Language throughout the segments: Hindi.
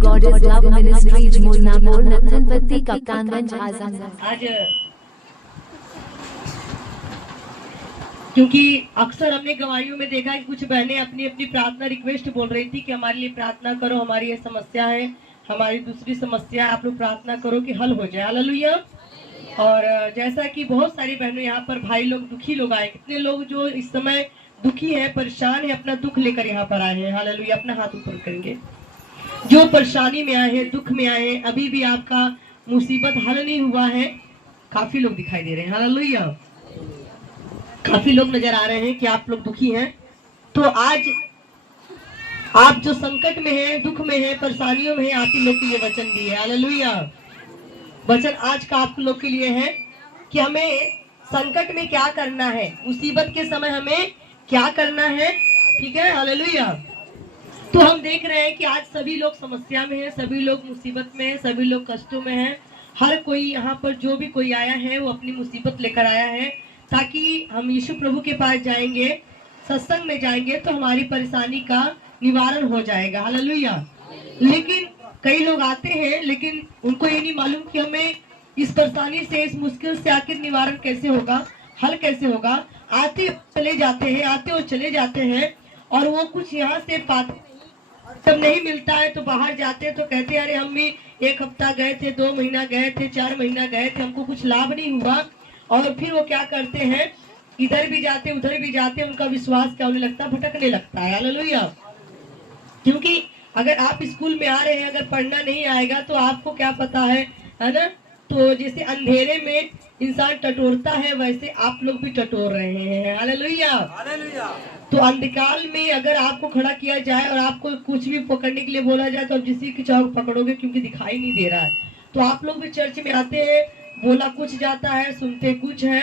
Goddess Love Ministries Mulnapur Nathanpatti Kaptanganj Azamgarh। आज क्योंकि अक्सर हमने गवाहियों में देखा कि कुछ बहनें अपनी अपनी प्रार्थना रिक्वेस्ट बोल रही थी कि हमारे लिए प्रार्थना करो, हमारी ये समस्या है, हमारी दूसरी समस्या, आप लोग प्रार्थना करो कि हल हो जाए। हालेलुया। और जैसा कि बहुत सारी बहनों यहाँ पर भाई लोग दुखी लोग आए, कितने लोग जो इस समय दुखी है, परेशान है, अपना दुख लेकर यहाँ पर आए हैं। हालेलुया। अपना हाथ ऊपर करेंगे जो परेशानी में आए हैं, दुख में आए हैं, अभी भी आपका मुसीबत हल नहीं हुआ है। काफी लोग दिखाई दे रहे हैं। हालेलुया। काफी लोग नजर आ रहे हैं कि आप लोग दुखी हैं। तो आज आप जो संकट में हैं, दुख में हैं, परेशानियों में हैं, आप ही लोग के लिए वचन दिए। हालेलुया। वचन आज का आप लोग के लिए है कि हमें संकट में क्या करना है, मुसीबत के समय हमें क्या करना है। ठीक है। हालेलुया। तो हम देख रहे हैं कि आज सभी लोग समस्या में हैं, सभी लोग मुसीबत में हैं, सभी लोग कष्टों में हैं। हर कोई यहाँ पर जो भी कोई आया है वो अपनी मुसीबत लेकर आया है, ताकि हम यीशु प्रभु के पास जाएंगे, सत्संग में जाएंगे तो हमारी परेशानी का निवारण हो जाएगा। हालेलुया। लेकिन कई लोग आते हैं लेकिन उनको ये नहीं मालूम कि हमें इस परेशानी से, इस मुश्किल से आखिर निवारण कैसे होगा, हल कैसे होगा। आते चले जाते हैं, आते और चले जाते हैं, और वो कुछ यहाँ से पाते जब नहीं मिलता है तो बाहर जाते हैं तो कहते हैं अरे हम भी 1 हफ्ता गए थे, 2 महीना गए थे, 4 महीना गए थे, हमको कुछ लाभ नहीं हुआ। और फिर वो क्या करते हैं, इधर भी जाते उधर भी जाते, उनका विश्वास क्या होने लगता है, भटकने लगता है। हालेलुया। क्योंकि अगर आप स्कूल में आ रहे हैं, अगर पढ़ना नहीं आएगा तो आपको क्या पता है ना। तो जैसे अंधेरे में इंसान टटोरता है, वैसे आप लोग भी टटोर रहे हैं। हालेलुया। तो अंधकार में अगर आपको खड़ा किया जाए और आपको कुछ भी पकड़ने के लिए बोला जाए तो आप जिसी की चाहो पकड़ोगे, क्योंकि दिखाई नहीं दे रहा है। तो आप लोग भी चर्च में आते हैं, बोला कुछ जाता है, सुनते कुछ है,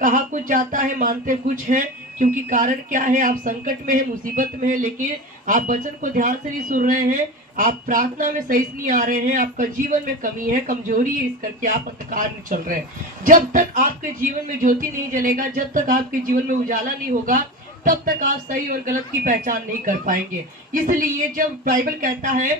कहा कुछ जाता है, मानते कुछ है। क्योंकि कारण क्या है, आप संकट में है, मुसीबत में है, लेकिन आप वचन को ध्यान से नहीं सुन रहे हैं, आप प्रार्थना में सही से नहीं आ रहे हैं, आपका जीवन में कमी है, कमजोरी है, इस करके आप अंधकार में चल रहे हैं। जब तक आपके जीवन में ज्योति नहीं जलेगा, जब तक आपके जीवन में उजाला नहीं होगा, तब तक आप सही और गलत की पहचान नहीं कर पाएंगे। इसलिए जब बाइबल कहता है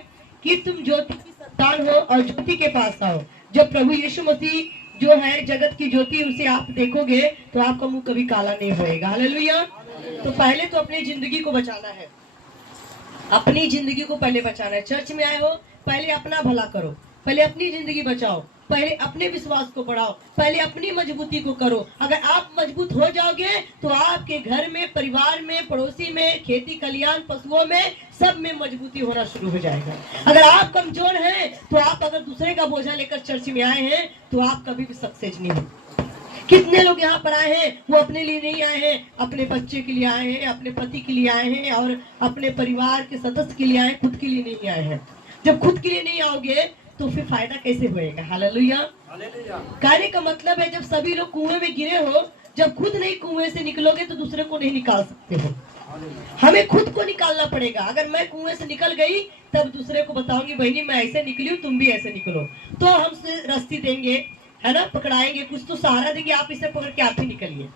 कि तुम ज्योति की संतान हो और ज्योति के पास आओ, जब प्रभु यीशु मसीह जो है जगत की ज्योति, उसे आप देखोगे तो आपका मुंह कभी काला नहीं होएगा। हालेलुया। तो पहले तो अपनी जिंदगी को बचाना है, अपनी जिंदगी को पहले बचाना है। चर्च में आए हो, पहले अपना भला करो, पहले अपनी जिंदगी बचाओ, पहले अपने विश्वास को बढ़ाओ, पहले अपनी मजबूती को करो। अगर आप मजबूत हो जाओगे तो आपके घर में, परिवार में, पड़ोसी में, खेती खलियान, पशुओं में, सब में मजबूती होना शुरू हो जाएगा। अगर आप कमजोर हैं तो आप अगर दूसरे का बोझा लेकर चर्च में आए हैं तो आप कभी भी सक्सेस नहीं हो। कितने लोग यहाँ पर आए हैं, वो अपने लिए नहीं आए हैं, अपने बच्चे के लिए आए हैं, अपने पति के लिए आए हैं, और अपने परिवार के सदस्य के लिए आए, खुद के लिए नहीं आए हैं। जब खुद के लिए नहीं आओगे तो फिर फायदा कैसे होएगा। हालेलुया। कहने का मतलब है, जब सभी लोग कुएं में गिरे हो, जब खुद नहीं कुएं से निकलोगे तो दूसरे को नहीं निकाल सकते हो। हमें खुद को निकालना पड़ेगा। अगर मैं कुएं से निकल गई तब दूसरे को बताऊंगी बहनी मैं ऐसे निकली हूँ, तुम भी ऐसे निकलो, तो हमसे रस्सी देंगे, है ना, पकड़ाएंगे, कुछ तो सहारा देंगे, आप इसे पकड़ के आप ही निकलिए।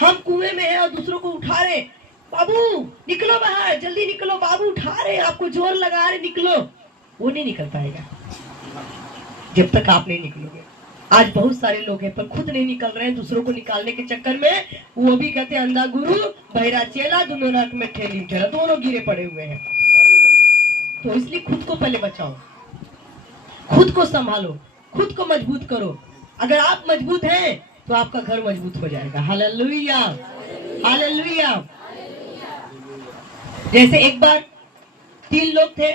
हम कुएं में हैं और दूसरों को उठा रहे, बाबू निकलो बाहर, जल्दी निकलो, बाबू उठा रहे, आपको जोर लगा रहे, निकलो, वो नहीं निकल पाएगा जब तक आप नहीं निकलोगे। आज बहुत सारे लोग हैं पर खुद नहीं निकल रहे हैं, दूसरों को निकालने के चक्कर में वो भी कहते हैं अंधा गुरु बहरा चेला, दोनों नरक में ठेली ठेला, दोनों गिरे पड़े हुए हैं। तो इसलिए खुद को पहले बचाओ, खुद को संभालो, खुद को मजबूत करो। अगर आप मजबूत हैं तो आपका घर मजबूत हो जाएगा। हालेलुया। हालेलुया। जैसे एक बार 3 लोग थे,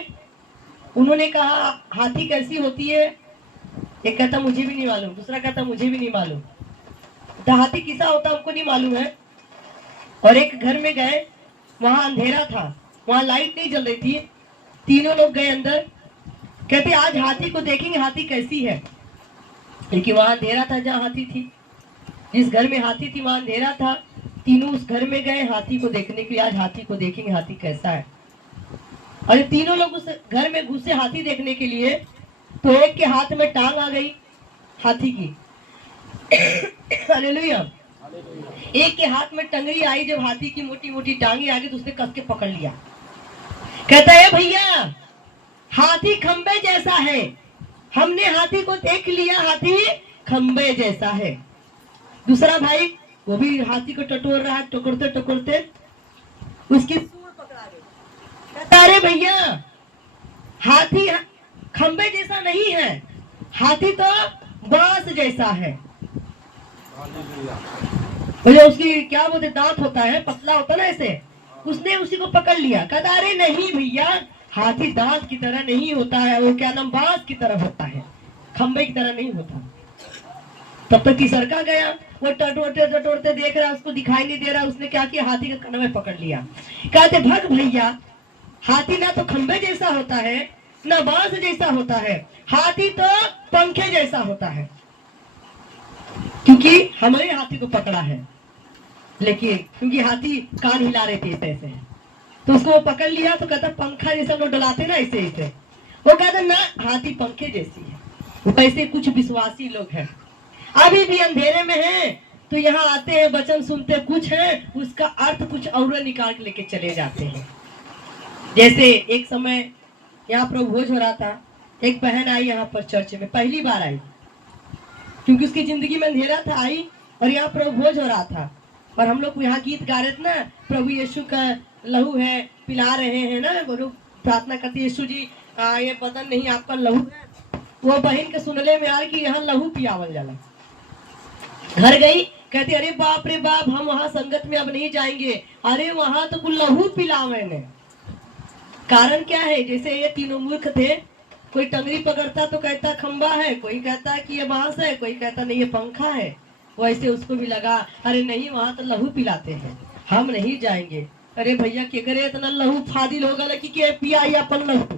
उन्होंने कहा हाथी कैसी होती है, एक कहता मुझे भी नहीं मालूम, दूसरा कहता मुझे भी नहीं मालूम, हाथी किसा होता हमको नहीं मालूम है। और एक घर में गए, वहां अंधेरा था, वहां लाइट नहीं जल रही थी, तीनों लोग गए अंदर, कहते आज हाथी को देखेंगे हाथी कैसी है। लेकिन वहां अंधेरा था जहाँ हाथी थी, जिस घर में हाथी थी वहां अंधेरा था। तीनों उस घर में गए हाथी को देखने के लिए, आज हाथी को देखेंगे हाथी कैसा है। और तीनों लोग उस घर में घुसे हाथी देखने के लिए, तो एक के हाथ में टांग आ गई हाथी की। हालेलुया। एक के हाथ में टंगड़ी आई, जब हाथी की मोटी मोटी टांगे आ गई तो उसने कस के पकड़ लिया। कहता है भैया हाथी खंबे जैसा है। हमने हाथी को देख लिया, हाथी खंबे जैसा है। दूसरा भाई वो भी हाथी को टटोर रहा है, टकोरते टकोरते उसकी सूंड पकड़ा गई। कहता अरे भैया, हाथी खंबे जैसा नहीं है, हाथी तो बांस जैसा है। भैया उसकी क्या बोलते दांत होता है, पतला होता ना ऐसे, उसने उसी को पकड़ लिया। कहता अरे नहीं भैया, हाथी दांत की तरह नहीं होता है, वो क्या नाम बांस की तरह होता है, खंबे की तरह नहीं होता। तब तक तीसरका गया, वो टटोरते टटोरते देख रहा, उसको दिखाई नहीं दे रहा। उसने क्या किया, हाथी का कन्ना में पकड़ लिया। कहते भग भैया, हाथी ना तो खंबे जैसा होता है ना बांस जैसा होता है, हाथी तो पंखे जैसा होता है। क्योंकि हमारे हाथी को पकड़ा है, लेकिन क्योंकि हाथी कान हिला रहे थे ऐसे, तो उसको वो पकड़ लिया। तो कहता पंखा जैसा लोग डलाते ना ऐसे ऐसे, वो कहता ना हाथी पंखे जैसी है। वैसे कुछ विश्वासी लोग हैं, अभी भी अंधेरे में हैं, तो यहाँ आते हैं, वचन सुनते कुछ है, उसका अर्थ कुछ और निकाल के लेके चले जाते हैं। जैसे एक समय यहाँ पर भोज हो रहा था, एक बहन आई यहाँ पर चर्च में, पहली बार आई, क्योंकि उसकी जिंदगी में अंधेरा था, आई और यहाँ पर भोज हो रहा था। और हम लोग यहाँ गीत गा रहे थे ना, प्रभु यीशु का लहू है, पिला रहे हैं ना, वो लोग प्रार्थना करते यीशु जी ये बदन नहीं आपका लहू है। वो बहन के सुनले में यार कि यहाँ लहू पियावल जाला। घर गई, कहती अरे बाप रे बाप, हम वहां संगत में अब नहीं जाएंगे, अरे वहां तो कुल लहू पिलावे ने। कारण क्या है, जैसे ये तीनों मूर्ख थे, कोई टंगरी पकड़ता तो कहता खंबा है, कोई कहता कि ये बांस है, कोई कहता नहीं ये पंखा है। वैसे उसको भी लगा अरे नहीं वहां तो लहू पिलाते हैं, हम नहीं जाएंगे। अरे भैया के करे इतना लहू फादिल होगा कि क्या पिया अपन लहू।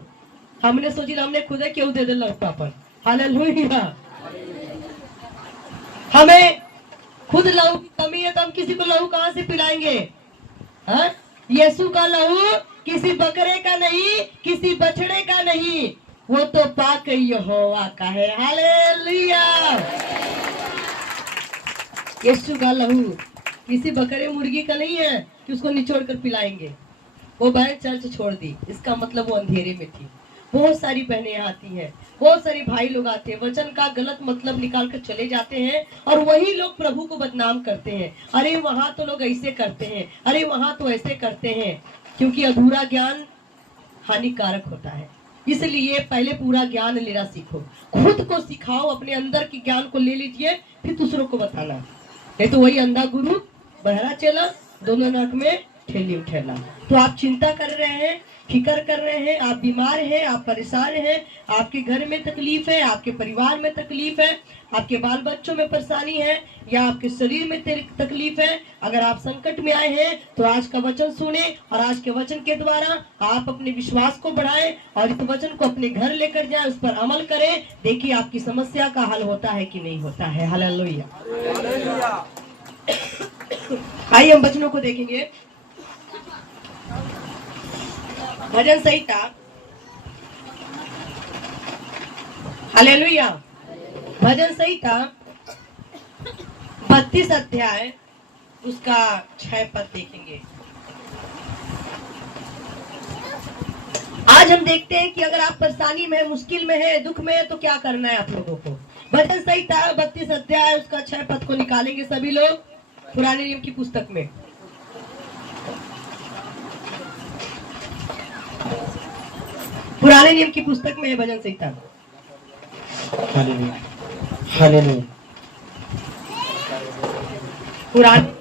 हमने सोची हमने खुद क्यों दे दे लहू अपन। हालेलुया। हमें खुद लहू की कमी है तो हम किसी को लहू कहाँ से पिलाएंगे। हाँ, यीशु का लहू किसी बकरे का नहीं, किसी बछड़े का नहीं, वो तो पाक यहोवा का है। हालेलुया। यीशु का लहू किसी बकरे मुर्गी का नहीं है कि उसको निचोड़ कर पिलाएंगे। वो बहन चर्च छोड़ दी, इसका मतलब वो अंधेरे में थी। बहुत सारी बहनें आती हैं, बहुत सारे भाई लोग आते हैं, वचन का गलत मतलब निकाल कर चले जाते हैं, और वही लोग प्रभु को बदनाम करते हैं। अरे वहां तो लोग ऐसे करते हैं, अरे वहां तो ऐसे करते हैं, क्योंकि अधूरा ज्ञान हानिकारक होता है। इसलिए पहले पूरा ज्ञान लेना सीखो, खुद को सिखाओ, अपने अंदर के ज्ञान को ले लीजिए, फिर दूसरों को बताना। नहीं तो वही अंधा गुरु बहरा चला, दोनों नाक में ठेली उठेला। तो आप चिंता कर रहे हैं, फिक्र कर रहे हैं, आप बीमार हैं, आप परेशान हैं, आपके घर में तकलीफ है, आपके परिवार में तकलीफ है, आपके बाल बच्चों में परेशानी है, या आपके शरीर में तकलीफ है। अगर आप संकट में आए हैं तो आज का वचन सुने, और आज के वचन के द्वारा आप अपने विश्वास को बढ़ाएं और इस वचन को अपने घर लेकर जाएं, उस पर अमल करें। देखिए आपकी समस्या का हल होता है कि नहीं होता है। हालेलुया। आइए हम वचनों को देखेंगे। भजन संहिता, हालेलुया, भजन संहिता 32 अध्याय उसका 6 पद देखेंगे। आज हम देखते हैं कि अगर आप परेशानी में है, मुश्किल में है, दुख में है, तो क्या करना है आप लोगों को। भजन संहिता 32 अध्याय उसका 6 पद को निकालेंगे सभी लोग पुराने नियम की पुस्तक में। पुराने नियम की पुस्तक में है भजन संहिता। हालेलुया, हालेलुया। पुराने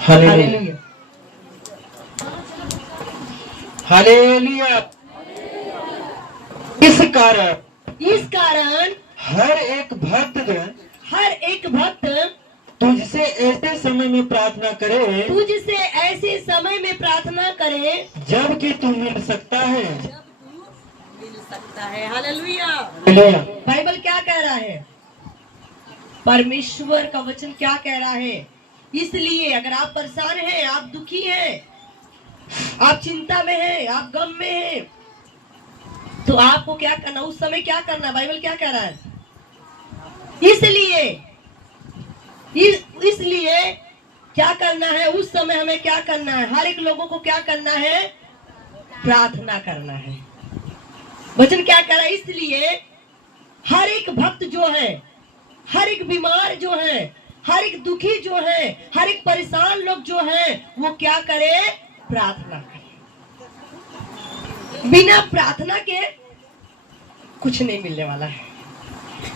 हालेलुया, हालेलुया। इस कारण हर एक भक्त तुझसे ऐसे समय में प्रार्थना करे, जबकि तू मिल सकता है। हालेलुया। बाइबल क्या कह रहा है, परमेश्वर का वचन क्या कह रहा है। इसलिए अगर आप परेशान हैं, आप दुखी हैं, आप चिंता में हैं, आप गम में हैं, तो आपको क्या करना, उस समय क्या करना, बाइबल क्या कह रहा है। इसलिए क्या करना है उस समय, हमें क्या करना है, हर एक लोगों को क्या करना है, प्रार्थना करना है। वचन क्या कह रहा है, इसलिए हर एक भक्त जो है, हर एक बीमार जो है, हर एक दुखी जो है, हर एक परेशान लोग जो है, वो क्या करे, प्रार्थना करे। बिना प्रार्थना के कुछ नहीं मिलने वाला है।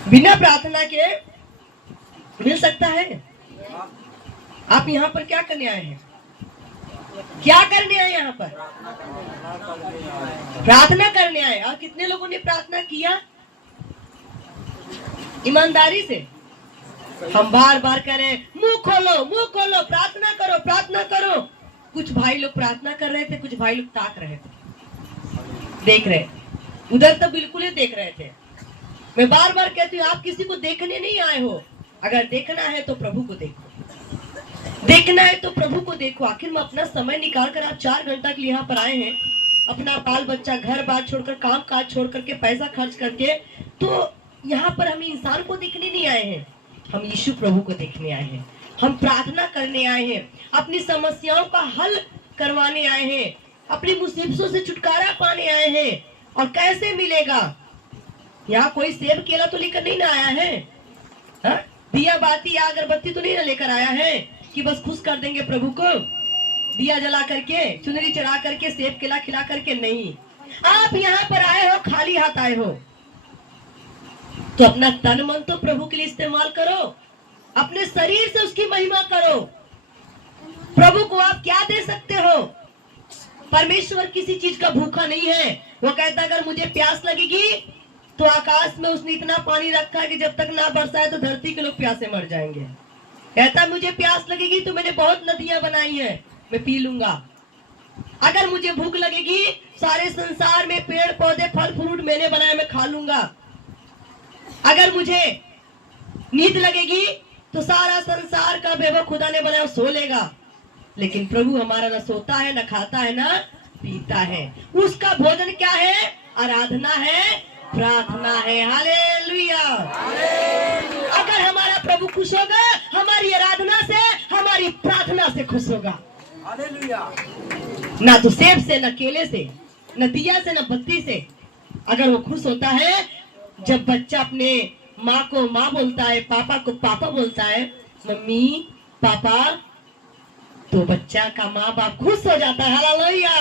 बिना प्रार्थना के मिल सकता है? आप यहाँ पर क्या करने आए हैं? क्या करने आए यहाँ पर? प्रार्थना करने आए। और कितने लोगों ने प्रार्थना किया ईमानदारी से? हम बार बार कह रहे हैं मुंह खोलो, मुंह खोलो, प्रार्थना करो, प्रार्थना करो। कुछ भाई लोग प्रार्थना कर रहे थे, कुछ भाई लोग ताक रहे थे, देख रहे, उधर तो बिल्कुल ही देख रहे थे। मैं बार बार कहती हूँ, आप किसी को देखने नहीं आए हो। अगर देखना है तो प्रभु को देखो, देखना है तो प्रभु को देखो। आखिर में अपना समय निकाल कर आप 4 घंटा के लिए यहाँ पर आए हैं, अपना बाल बच्चा घर बार छोड़कर, काम काज छोड़ करके, पैसा खर्च करके, तो यहाँ पर हम इंसान को देखने नहीं आए हैं, हम यीशु प्रभु को देखने आए हैं। हम प्रार्थना करने आए हैं, अपनी समस्याओं का हल करवाने आए हैं, अपनी मुसीबतों से छुटकारा पाने आए हैं। और कैसे मिलेगा? यहाँ कोई सेब केला तो लेकर नहीं ना आया है, हा? दिया बाती या अगरबत्ती तो नहीं ना लेकर आया है कि बस खुश कर देंगे प्रभु को, दिया जला करके, चुनरी चढ़ा करके, सेब केला खिला करके। नहीं, आप यहाँ पर आए हो, खाली हाथ आए हो, तो अपना तन मन तो प्रभु के लिए इस्तेमाल करो, अपने शरीर से उसकी महिमा करो। प्रभु को आप क्या दे सकते हो? परमेश्वर किसी चीज का भूखा नहीं है। वो कहता अगर मुझे प्यास लगेगी तो आकाश में उसने इतना पानी रखा है कि जब तक ना बरसाए तो धरती के लोग प्यासे मर जाएंगे। कहता मुझे प्यास लगेगी तो मैंने बहुत नदियां बनाई हैं, मैं पी लूंगा। अगर मुझे भूख लगेगी, सारे संसार में पेड़ पौधे फल फ्रूट मैंने बनाए, मैं खा लूंगा। अगर मुझे नींद लगेगी तो सारा संसार का वैभव खुदा ने बनाया सो लेगा। लेकिन प्रभु हमारा न सोता है, न खाता है, न पीता है। उसका भोजन क्या है? आराधना है, प्रार्थना है। हालेलुया। अगर हमारा प्रभु खुश होगा, हमारी आराधना से, हमारी प्रार्थना से खुश होगा। हालेलुया। ना तो सेब से, न केले से, न दिया से, न बत्ती से। अगर वो खुश होता है जब बच्चा अपने माँ को माँ बोलता है, पापा को पापा बोलता है, मम्मी पापा, तो बच्चा का माँ बाप खुश हो जाता है। हालेलुया।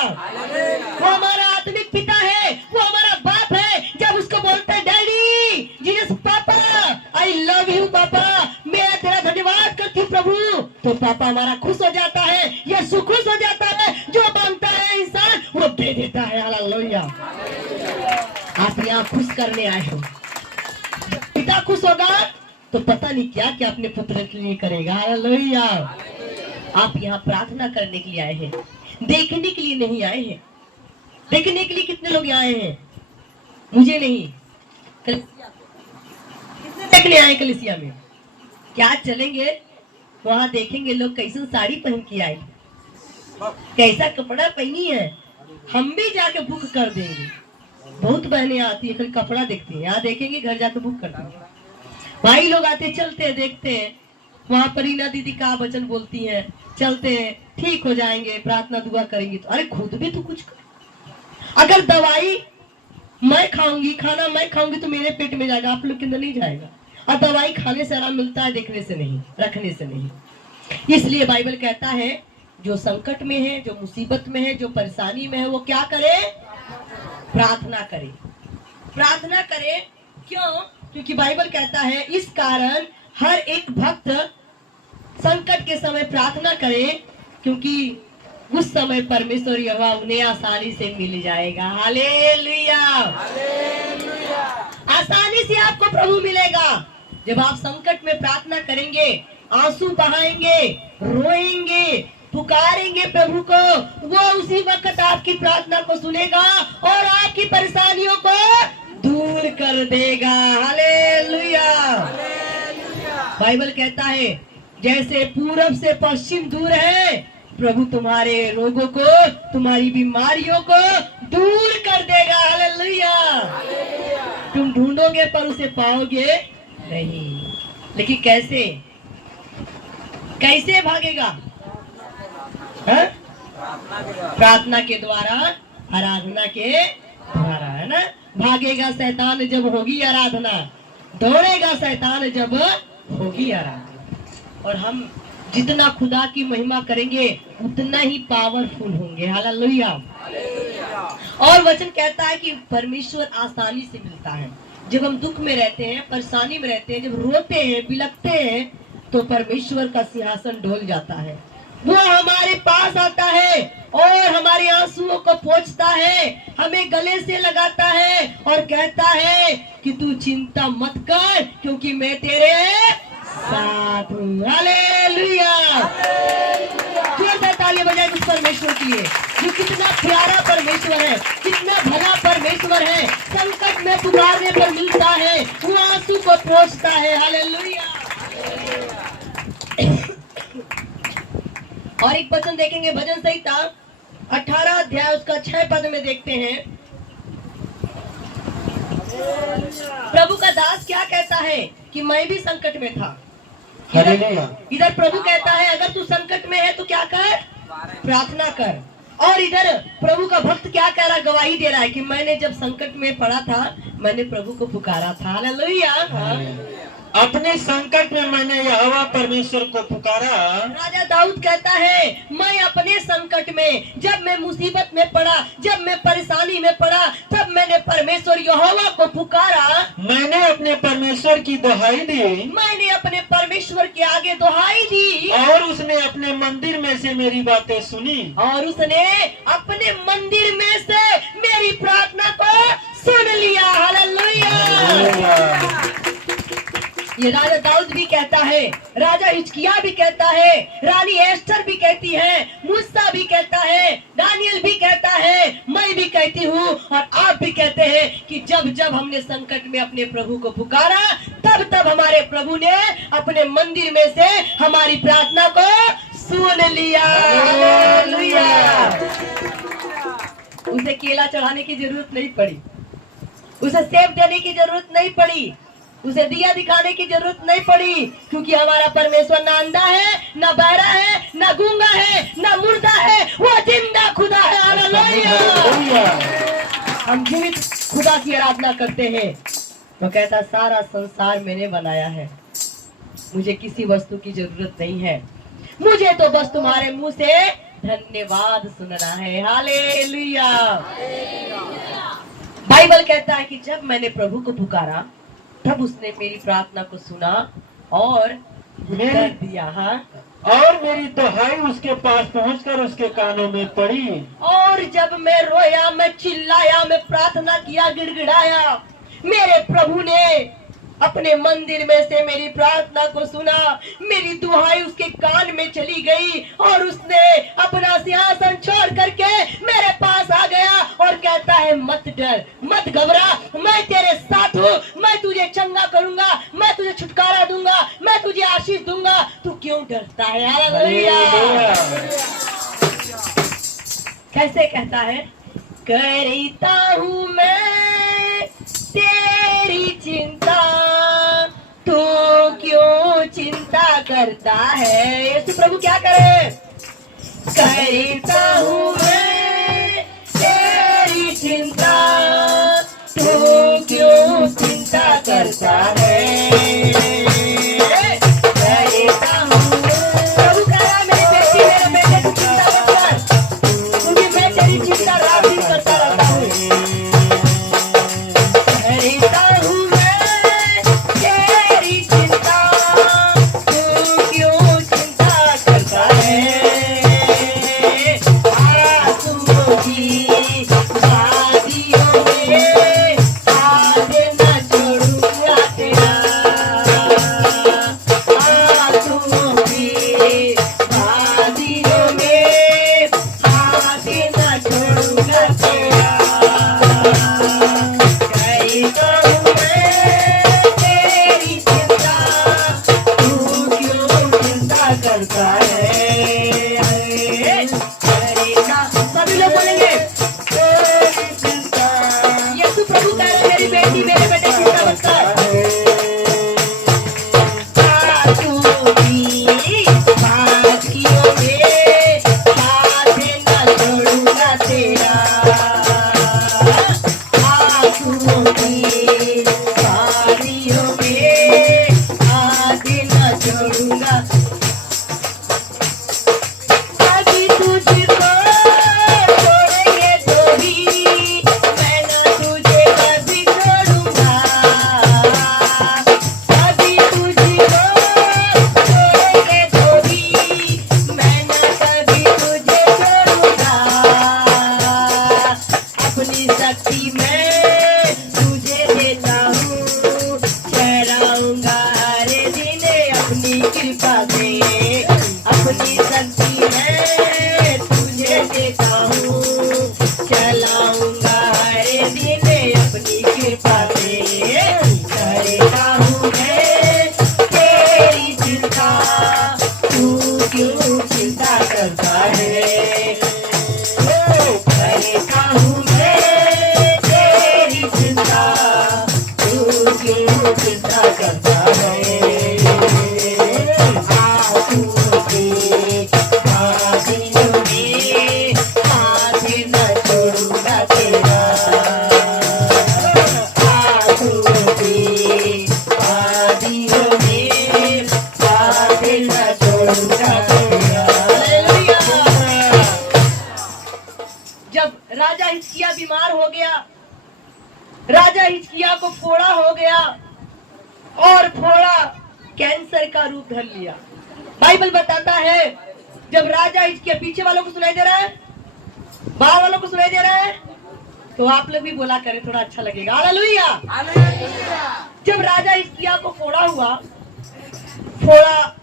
वो हमारा आत्मिक पिता है, वो हमारा बाप है। जब उसको बोलते हैं डैडी, जीसस पापा, आई लव यू पापा, मैं तेरा धन्यवाद करती हूँ प्रभु, तो पापा हमारा खुश हो जाता है, यीशु खुश हो जाता है। जो मांगता है इंसान वो दे देता है। हालेलुया। आप यहाँ खुश करने आए हो। पिता खुश होगा तो पता नहीं क्या क्या अपने पुत्र के लिए करेगा। हालेलुया। आप यहाँ प्रार्थना करने के लिए आए हैं, देखने के लिए नहीं आए हैं। देखने के लिए कितने लोग आए हैं? मुझे नहीं, कितने देखने आए कलीसिया में? क्या चलेंगे वहां देखेंगे लोग कैसे साड़ी पहन के आए, कैसा कपड़ा पहनी है, हम भी जाके बुक कर देंगे। बहुत बहनें आती है, खाली कपड़ा देखती है, यहाँ देखेंगे घर जाके बुक कर देंगे। भाई लोग आते चलते हैं, देखते हैं वहां पर रीना दीदी का वचन बोलती है, चलते हैं, ठीक हो जाएंगे, प्रार्थना दुआ करेंगे। तो अरे खुद भी तो कुछ कर। अगर दवाई मैं खाऊंगी, खाना मैं खाऊंगी तो मेरे पेट में जाएगा, आप लोग के अंदर नहीं जाएगा। और दवाई खाने से आराम मिलता है, देखने से नहीं, रखने से नहीं। इसलिए बाइबल कहता है जो संकट में है, जो मुसीबत में है, जो परेशानी में है, वो क्या करे? प्रार्थना करे। प्रार्थना करे। क्यों? क्योंकि बाइबल कहता है इस कारण हर एक भक्त संकट के समय प्रार्थना करे, क्योंकि उस समय परमेश्वर यहोवा उन्हें आसानी से मिल जाएगा। हालेलुया। हालेलुया। आसानी से आपको प्रभु मिलेगा। जब आप संकट में प्रार्थना करेंगे, आंसू बहाएंगे, रोएंगे, पुकारेंगे प्रभु को, वो उसी वक्त आपकी प्रार्थना को सुनेगा और आपकी परेशानियों को दूर कर देगा। हालेलुया। बाइबल कहता है जैसे पूरब से पश्चिम दूर है, प्रभु तुम्हारे रोगों को, तुम्हारी बीमारियों को दूर कर देगा। हालेलुया। तुम ढूंढोगे पर उसे पाओगे नहीं। लेकिन कैसे? कैसे भागेगा? है? प्रार्थना के द्वारा, आराधना के द्वारा, है ना। भागेगा शैतान जब होगी आराधना, दौड़ेगा शैतान जब होगी आराधना। और हम जितना खुदा की महिमा करेंगे उतना ही पावरफुल होंगे। हालेलुया। और वचन कहता है कि परमेश्वर आसानी से मिलता है। जब हम दुख में रहते हैं, परेशानी में रहते हैं, जब रोते हैं, बिलखते हैं, तो परमेश्वर का सिंहासन डोल जाता है। वो हमारे पास आता है और हमारे आंसुओं को पोंछता है, हमें गले से लगाता है और कहता है कि तू चिंता मत कर, क्योंकि मैं तेरे साथ हूँ। हालेलुया। जोरदार ताली बजाए उस परमेश्वर के लिए जो कितना प्यारा परमेश्वर है, कितना भला परमेश्वर है। संकट में पुकारने पर मिलता है, वो आंसू को पोंछता है। हालेलुया। और एक वचन देखेंगे भजन संहिता 18 अध्याय उसका 6 पद में देखते हैं। प्रभु का दास क्या कहता है कि मैं भी संकट में था। इधर प्रभु कहता है अगर तू संकट में है तो क्या कर, प्रार्थना कर। और इधर प्रभु का भक्त क्या कह रहा, गवाही दे रहा है कि मैंने जब संकट में पड़ा था मैंने प्रभु को पुकारा था। हालेलुया। अपने संकट में मैंने यहोवा परमेश्वर को पुकारा। राजा दाऊद कहता है मैं अपने संकट में, जब मैं मुसीबत में पड़ा, जब मैं परेशानी में पड़ा, तब मैंने परमेश्वर यहोवा को पुकारा। मैंने अपने परमेश्वर की दुहाई दी, मैंने अपने परमेश्वर के आगे दुहाई दी, और उसने अपने मंदिर में से मेरी बातें सुनी, और उसने अपने मंदिर में से मेरी प्रार्थना को सुन लिया। हालेलुया। ये राजा दाऊद भी कहता है, राजा हिजकिया भी कहता है, रानी एस्टर भी कहती है, मूसा भी कहता है, दानियल भी कहता है, मैं भी कहती हूँ और आप भी कहते हैं कि जब जब हमने संकट में अपने प्रभु को पुकारा, तब तब हमारे प्रभु ने अपने मंदिर में से हमारी प्रार्थना को सुन लिया। हालेलुया। उसे केला चढ़ाने की जरूरत नहीं पड़ी, उसे सेब देने की जरूरत नहीं पड़ी, उसे दिया दिखाने की जरूरत नहीं पड़ी, क्योंकि हमारा परमेश्वर ना अंधा है, ना बहरा है, ना गूंगा है, ना मुर्दा है, वो जिंदा खुदा है। हालेलुया। हम जीवित खुदा की आराधना करते हैं। तो कहता सारा संसार मैंने बनाया है, मुझे किसी वस्तु की जरूरत नहीं है, मुझे तो बस तुम्हारे मुंह से धन्यवाद सुनना है। हालेलुया। बाइबल कहता है कि जब मैंने प्रभु को पुकारा तब उसने मेरी प्रार्थना को सुना और उत्तर दिया। हाँ, और मेरी दुहाई उसके पास पहुंचकर उसके कानों में पड़ी। और जब मैं रोया, मैं चिल्लाया, मैं प्रार्थना किया, गिड़गिड़ाया, मेरे प्रभु ने अपने मंदिर में से मेरी प्रार्थना को सुना, मेरी दुहाई उसके कान में चली गई और उसने अपना सिंहासन छोड़ करके मेरे पास आ गया और कहता है मत डर, मत घबरा, मैं तेरे साथ हूँ, मैं तुझे चंगा करूंगा, मैं तुझे छुटकारा दूंगा, मैं तुझे आशीष दूंगा, तू क्यों डरता है। हालेलुया। कैसे कहता है, करता हूँ मैं तेरी चिंता, तू क्यों चिंता करता है। यीशु प्रभु क्या करे, करता हूँ मैं तेरी चिंता, तू क्यों चिंता करता है। करता हूँ, प्रभु कह रहा मेरी बेटी, मेरे बेटे की चिंता मत कर, क्योंकि मैं तेरी चिंता रात दिन करता रहता हूँ। तेरा चलाऊंगा हर दिन अपनी कृपा से, अपनी शक्ति है तुझे देता हूँ, चलाऊंगा हर दिन अपनी कृपा से, करता हूँ मैं तेरी चिंता, तू क्यों चिंता करता है, करता हूँ मैं तेरी चिंता, तू क्यों चिंता करता है, आंसू के बादलों में हाथ न छोड़ूंगा तेरा, आंसू के बादलों में हाथ न छोड़ूंगा तेरा। जब राजा हिजकिय्याह बीमार हो गया, राजा हिजकिय्याह को फोड़ा हो गया और फोड़ा कैंसर का रूप धर लिया। बाइबल बताता है जब राजा हिजकिय्याह, पीछे वालों को सुनाई दे रहा है, बाहर वालों को सुनाई दे रहा है, तो आप लोग भी बोला करें, थोड़ा अच्छा लगेगा। हालेलुया। जब राजा हिजकिय्याह को फोड़ा हुआ, फोड़ा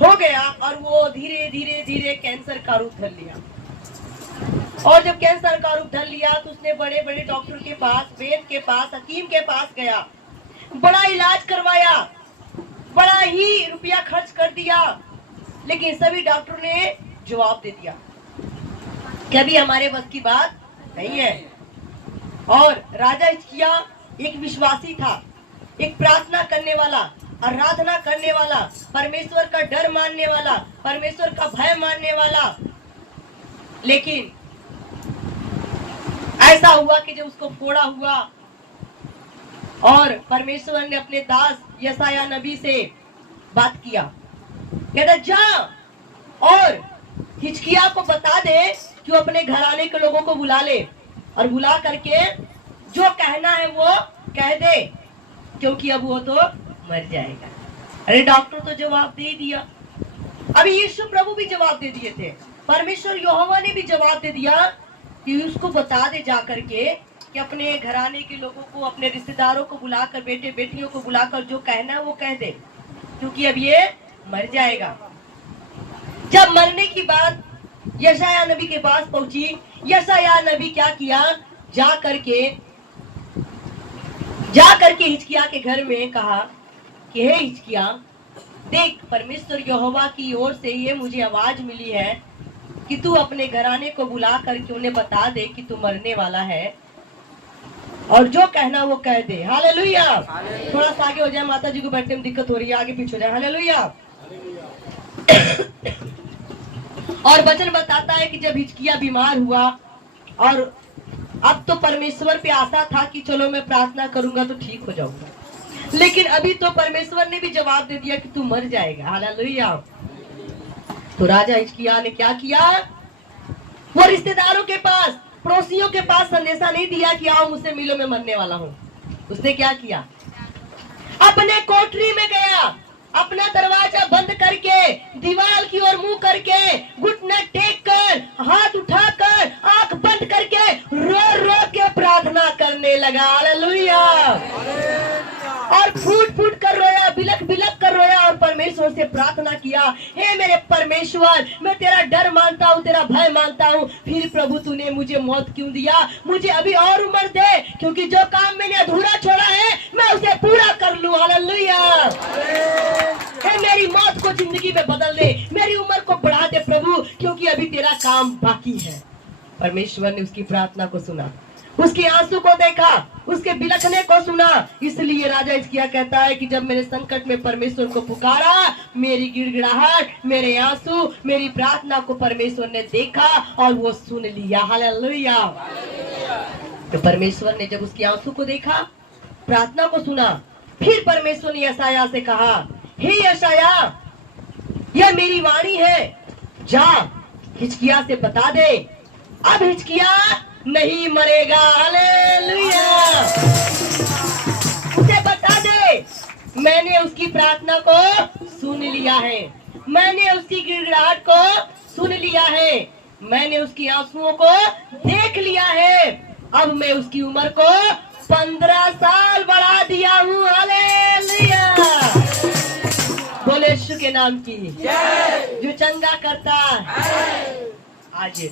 हो गया और वो धीरे धीरे धीरे कैंसर का रूप धर लिया, और जब कैंसर का रूप धर लिया तो उसने बड़े बड़े डॉक्टर के पास, वैद्य के पास, हकीम के पास गया, बड़ा इलाज करवाया, बड़ा ही रुपया खर्च कर दिया, लेकिन सभी डॉक्टर ने जवाब दे दिया कि अभी हमारे बस की बात नहीं है। और राजा हिजकिय्याह एक विश्वासी था, एक प्रार्थना करने वाला, आराधना करने वाला, परमेश्वर का डर मानने वाला, परमेश्वर का भय मानने वाला, लेकिन ऐसा हुआ कि जब उसको फोड़ा हुआ और परमेश्वर ने अपने दास यशायाह नबी से बात किया, कहता जा और हिजकिय्याह को बता दे कि वो अपने घराने के लोगों को बुला ले और बुला करके जो कहना है वो कह दे, क्योंकि अब वो तो मर जाएगा। अरे डॉक्टर तो जवाब दे दिया, अभी यीशु प्रभु भी जवाब दे दिए थे, परमेश्वर यहोवा ने भी जवाब दे दिया कि उसको बता दे जा करके कि अपने घराने के लोगों को, अपने रिश्तेदारों को बुलाकर, बेटे बेटियों को बुलाकर जो कहना है वो कह दे, क्योंकि अब ये मर जाएगा। जब मरने की बात यशायाह नबी के पास पहुंची, यशायाह नबी क्या किया, जा करके हिजकिय्याह के घर में कहा कि हे हिजकिय्याह, देख परमेश्वर यहोवा की ओर से ये मुझे आवाज मिली है कि तू अपने घराने को बुला करके उन्हें बता दे कि तू मरने वाला है और जो कहना वो कह दे। हालेलुया। थोड़ा सा आगे हो जाए, माता जी को बैठने में दिक्कत हो रही है, आगे पीछे हो जाए। हालेलुया। और वचन बताता है कि जब हिजकिय्याह बीमार हुआ और अब तो परमेश्वर पे आशा था कि चलो मैं प्रार्थना करूंगा तो ठीक हो जाऊंगा, लेकिन अभी तो परमेश्वर ने भी जवाब दे दिया कि तू मर जाएगा। हालेलुया। तो राजा हिजकिय्याह ने क्या किया, वो रिश्तेदारों के पास, पड़ोसियों के पास संदेशा नहीं दिया कि आओ मुझसे मिलो, मैं मरने वाला हूँ। उसने क्या किया, अपने कोठरी में गया, अपना दरवाजा बंद करके, दीवार की ओर मुंह करके, घुटना टेक कर, हाथ उठाकर, आंख बंद करके रो रो के प्रार्थना करने लगा। हालेलुया। और फूट फूट कर रोया, बिलक बिलक कर रोया और परमेश्वर से प्रार्थना किया, हे मेरे परमेश्वर, मैं तेरा डर मानता हूँ, तेरा भय मानता हूँ, फिर प्रभु तूने मुझे मौत क्यों दिया, मुझे अभी और उम्र दे, क्योंकि जो काम मैंने अधूरा छोड़ा है मैं उसे पूरा कर लूं। हालेलुया। हे मेरी मौत को जिंदगी में बदल दे, मेरी उम्र को बढ़ा दे प्रभु, क्योंकि अभी तेरा काम बाकी है। परमेश्वर ने उसकी प्रार्थना को सुना, उसके आंसू को देखा, उसके बिलखने को सुना। इसलिए राजा हिजकिय्याह कहता है कि जब मेरे संकट में परमेश्वर को पुकारा, मेरी गिड़गिड़ाहट, मेरे आंसू, मेरी प्रार्थना को परमेश्वर ने देखा और वो सुन लिया। हालेलुया। तो परमेश्वर ने जब उसके आंसू को देखा, प्रार्थना को सुना, फिर परमेश्वर ने यशायाह से कहा, हे यशायाह, यह मेरी वाणी है, जा हिजकिय्याह से बता दे, अब हिजकिय्याह नहीं मरेगा। हालेलुया। उसे बता दे, मैंने उसकी प्रार्थना को सुन लिया है, मैंने उसकी गिड़गिड़ाहट को सुन लिया है, मैंने उसकी आंसुओं को देख लिया है, अब मैं उसकी उम्र को 15 साल बढ़ा दिया हूँ। हालेलुया। यीशु के नाम की जो चंगा करता है। आज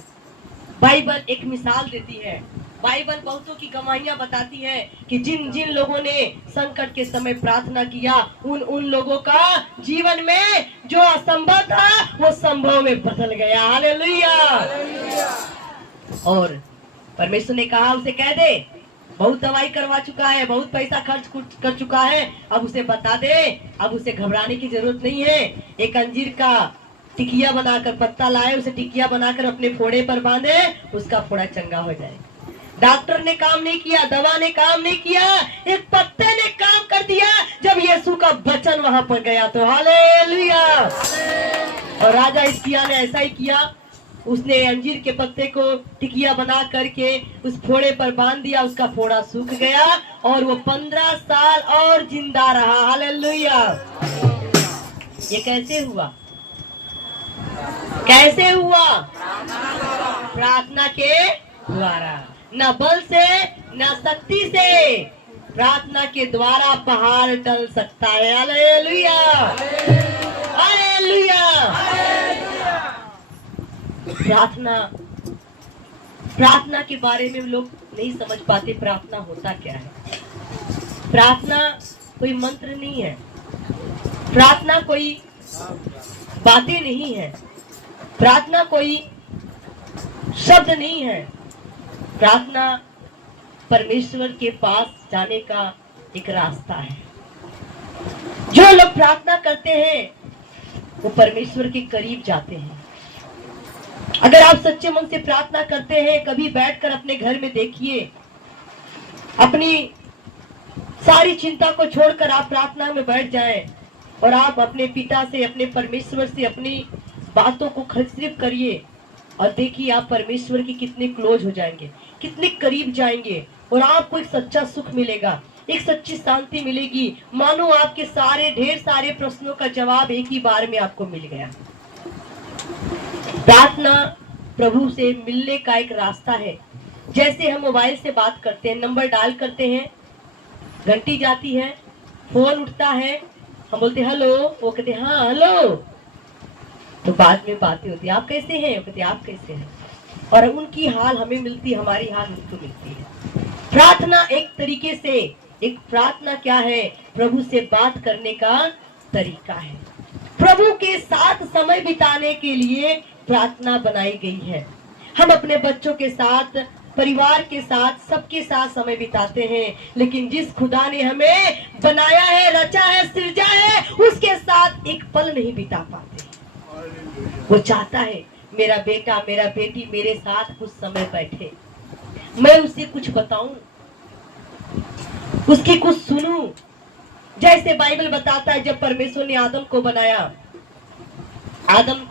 बाइबल एक मिसाल देती है, बाइबल बहुतों की गवाहियां बताती है कि जिन जिन लोगों ने संकट के समय प्रार्थना किया उन लोगों का जीवन में जो असंभव था वो संभव में बदल गया। हालेलुया। और परमेश्वर ने कहा उसे कह दे, बहुत दवाई करवा चुका है, बहुत पैसा खर्च कर चुका है, अब उसे बता दे, अब उसे घबराने की जरूरत नहीं है। एक अंजीर का टिकिया बनाकर पत्ता लाए, उसे टिकिया बनाकर अपने फोड़े पर बांधे, उसका फोड़ा चंगा हो जाए। डॉक्टर ने काम नहीं किया, दवा ने काम नहीं किया, एक पत्ते ने काम कर दिया जब यीशु का वचन वहां पर गया तो। हालेलुया। और राजा हिजकिय्याह ने ऐसा ही किया, उसने अंजीर के पत्ते को टिकिया बना करके उस फोड़े पर बांध दिया, उसका फोड़ा सूख गया और वो 15 साल और जिंदा रहा। हालेलुया। ये कैसे हुआ? कैसे हुआ? प्रार्थना के द्वारा, न बल से न शक्ति से, प्रार्थना के द्वारा पहाड़ टल सकता है। हालेलुया। हालेलुया। प्रार्थना के बारे में लोग नहीं समझ पाते, प्रार्थना होता क्या है। प्रार्थना कोई मंत्र नहीं है, प्रार्थना कोई बातें नहीं है, प्रार्थना कोई शब्द नहीं है। प्रार्थना परमेश्वर के पास जाने का एक रास्ता है। जो लोग प्रार्थना करते हैं वो परमेश्वर के करीब जाते हैं। अगर आप सच्चे मन से प्रार्थना करते हैं, कभी बैठकर अपने घर में देखिए, अपनी सारी चिंता को छोड़कर आप प्रार्थना में बैठ जाएं और आप अपने पिता से, अपने परमेश्वर से अपनी बातों को सिर्फ करिए और देखिए आप परमेश्वर की कितने क्लोज हो जाएंगे, कितने करीब जाएंगे और आपको एक सच्चा सुख मिलेगा, एक सच्ची शांति मिलेगी, मानो आपके सारे ढेर सारे प्रश्नों का जवाब एक ही बार में आपको मिल गया। प्रार्थना प्रभु से मिलने का एक रास्ता है। जैसे हम मोबाइल से बात करते हैं, नंबर डायल करते हैं, घंटी जाती है, फोन उठता है, हम बोलते हेलो, वो कहते हाँ हेलो, तो बाद में बातें होती है, आप कैसे हैं, वो कहते आप कैसे हैं, और उनकी हाल हमें मिलती, हमारी हाल उनको मिलती है। प्रार्थना एक तरीके से, एक प्रार्थना क्या है, प्रभु से बात करने का तरीका है। प्रभु के साथ समय बिताने के लिए प्रार्थना बनाई गई है। हम अपने बच्चों के साथ, परिवार के साथ, सबके साथ समय बिताते हैं, लेकिन जिस खुदा ने हमें बनाया है, रचा है, सृजा है, उसके साथ एक पल नहीं बिता पाते। वो चाहता है मेरा बेटा, मेरा बेटी मेरे साथ कुछ समय बैठे, मैं उसे कुछ बताऊं, उसकी कुछ सुनूं। जैसे बाइबल बताता है, जब परमेश्वर ने आदम को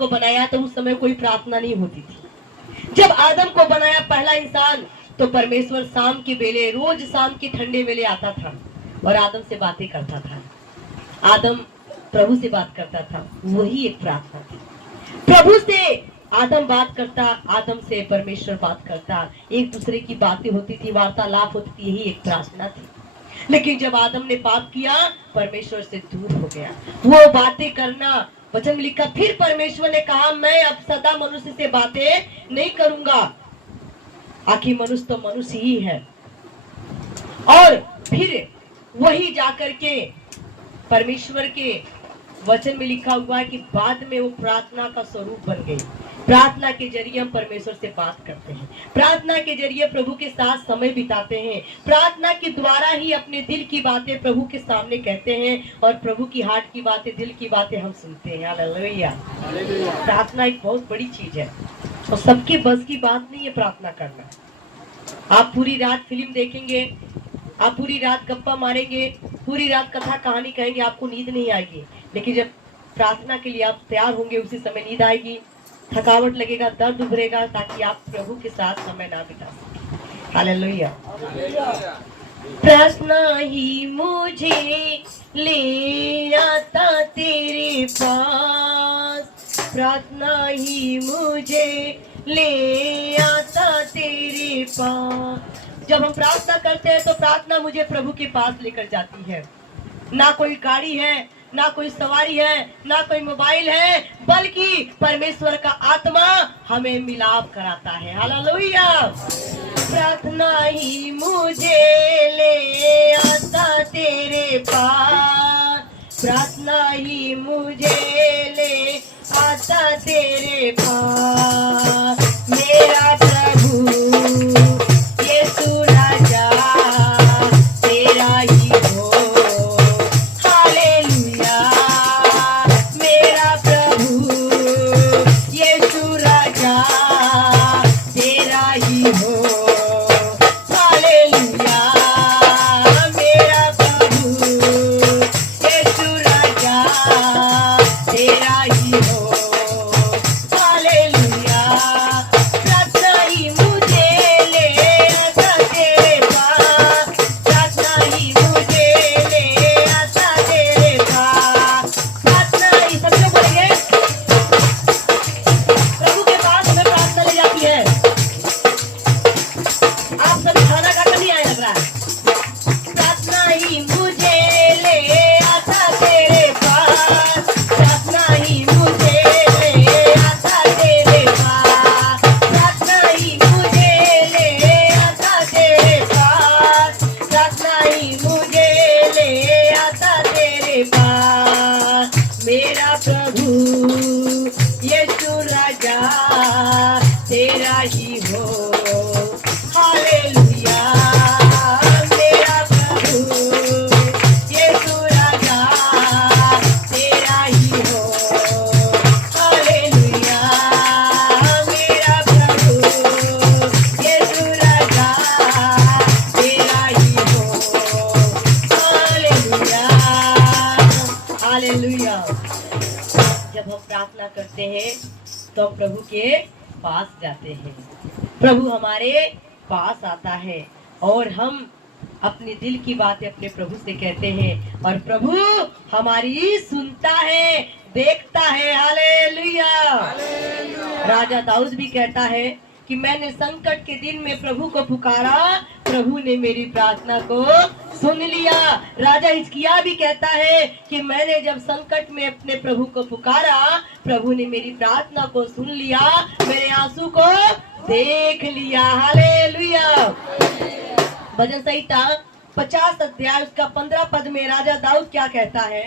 बनाया तो उस समय कोई प्रार्थना नहीं होती थी। जब आदम को बनाया पहला इंसान, तो परमेश्वर शाम के वेले, रोज शाम के ठंडे वेले आता था और आदम से बातें करता था। आदम प्रभु से बात करता था, वही एक प्रार्थना थी। प्रभु से आदम बात करता, आदम से परमेश्वर बात करता, एक दूसरे की बातें होती थी, वार्तालाप होती थी, यही एक प्रार्थना थी। लेकिन जब आदम ने पाप किया, परमेश्वर से दूर हो गया, वो बातें करना, वचन में लिखा, फिर परमेश्वर ने कहा मैं अब सदा मनुष्य से बातें नहीं करूंगा। आखिर मनुष्य तो मनुष्य ही है। और फिर वही जाकर के परमेश्वर के वचन में लिखा हुआ है कि बाद में वो प्रार्थना का स्वरूप बन गई। प्रार्थना के जरिए हम परमेश्वर से बात करते हैं, प्रार्थना के जरिए प्रभु के साथ समय बिताते हैं, प्रार्थना के द्वारा ही अपने दिल की बातें प्रभु के सामने कहते हैं और प्रभु की हार्ट की बातें, दिल की बातें हम सुनते हैं। हालेलुया। प्रार्थना एक बहुत बड़ी चीज है और सबके बस की बात नहीं है प्रार्थना करना। आप पूरी रात फिल्म देखेंगे, आप पूरी रात गप्पा मारेंगे, पूरी रात कथा कहानी कहेंगे, आपको नींद नहीं आएगी, लेकिन जब प्रार्थना के लिए आप तैयार होंगे उसी समय नींद आएगी, थकावट लगेगा, दर्द उभरेगा, ताकि आप प्रभु के साथ समय ना बिता सकें। हालेलुया। प्रार्थना ही मुझे ले आता तेरे पास, प्रार्थना ही मुझे ले आता तेरे पास। जब हम प्रार्थना करते हैं तो प्रार्थना मुझे प्रभु के पास लेकर जाती है। ना कोई गाड़ी है, ना कोई सवारी है, ना कोई मोबाइल है, बल्कि परमेश्वर का आत्मा हमें मिलाप कराता है। हालेलुया। प्रार्थना ही मुझे ले आता तेरे पास, प्रार्थना ही मुझे ले आता तेरे पास। मेरा प्रभु यीशु राजा तेरा ही हो, हालेलुया। मेरा प्रभु यीशु राजा तेरा ही हो, हालेलुया। मेरा प्रभु यीशु राजा तेरा ही हो, हालेलुया। प्रार्थना ही मुझे ले आता तेरे पास, प्रार्थना ही मुझे ले आता तेरे पास। प्रार्थना ही सब लोग बोलेंगे, प्रभु के पास हमें प्रार्थना ले जाती है। आप सब खाना खाकर नहीं आए लग रहा है। प्रार्थना ही मुझे ले आता तेरे पास, प्रार्थना ही मुझे ले आता तेरे पास, प्रार्थना ही मुझे ले आता तेरे पास, प्रार्थना ही मुझे ले आता तेरे पास। मेरा प्रभु यीशु राजा तेरा ही हो, हालेलुया। मेरा प्रभु यीशु राजा तेरा ही हो, हालेलुया। मेरा प्रभु यीशु राजा तेरा ही हो, हालेलुया, हालेलुया। जब हम प्रार्थना करते हैं तो हम प्रभु के पास जाते हैं, प्रभु हमारे पास आता है और हम अपने दिल की बातें अपने प्रभु से कहते हैं और प्रभु हमारी सुनता है, देखता है। हालेलुया। राजा दाऊद भी कहता है कि मैंने संकट के दिन में प्रभु को पुकारा, प्रभु ने मेरी प्रार्थना को सुन लिया। राजा हिजकिय्याह भी कहता है कि मैंने जब संकट में अपने प्रभु को पुकारा, प्रभु ने मेरी प्रार्थना को सुन लिया, मेरे आंसू को देख लिया। हालेलुया। भजन संहिता 50 अध्याय उसका 15 पद में राजा दाऊद क्या कहता है?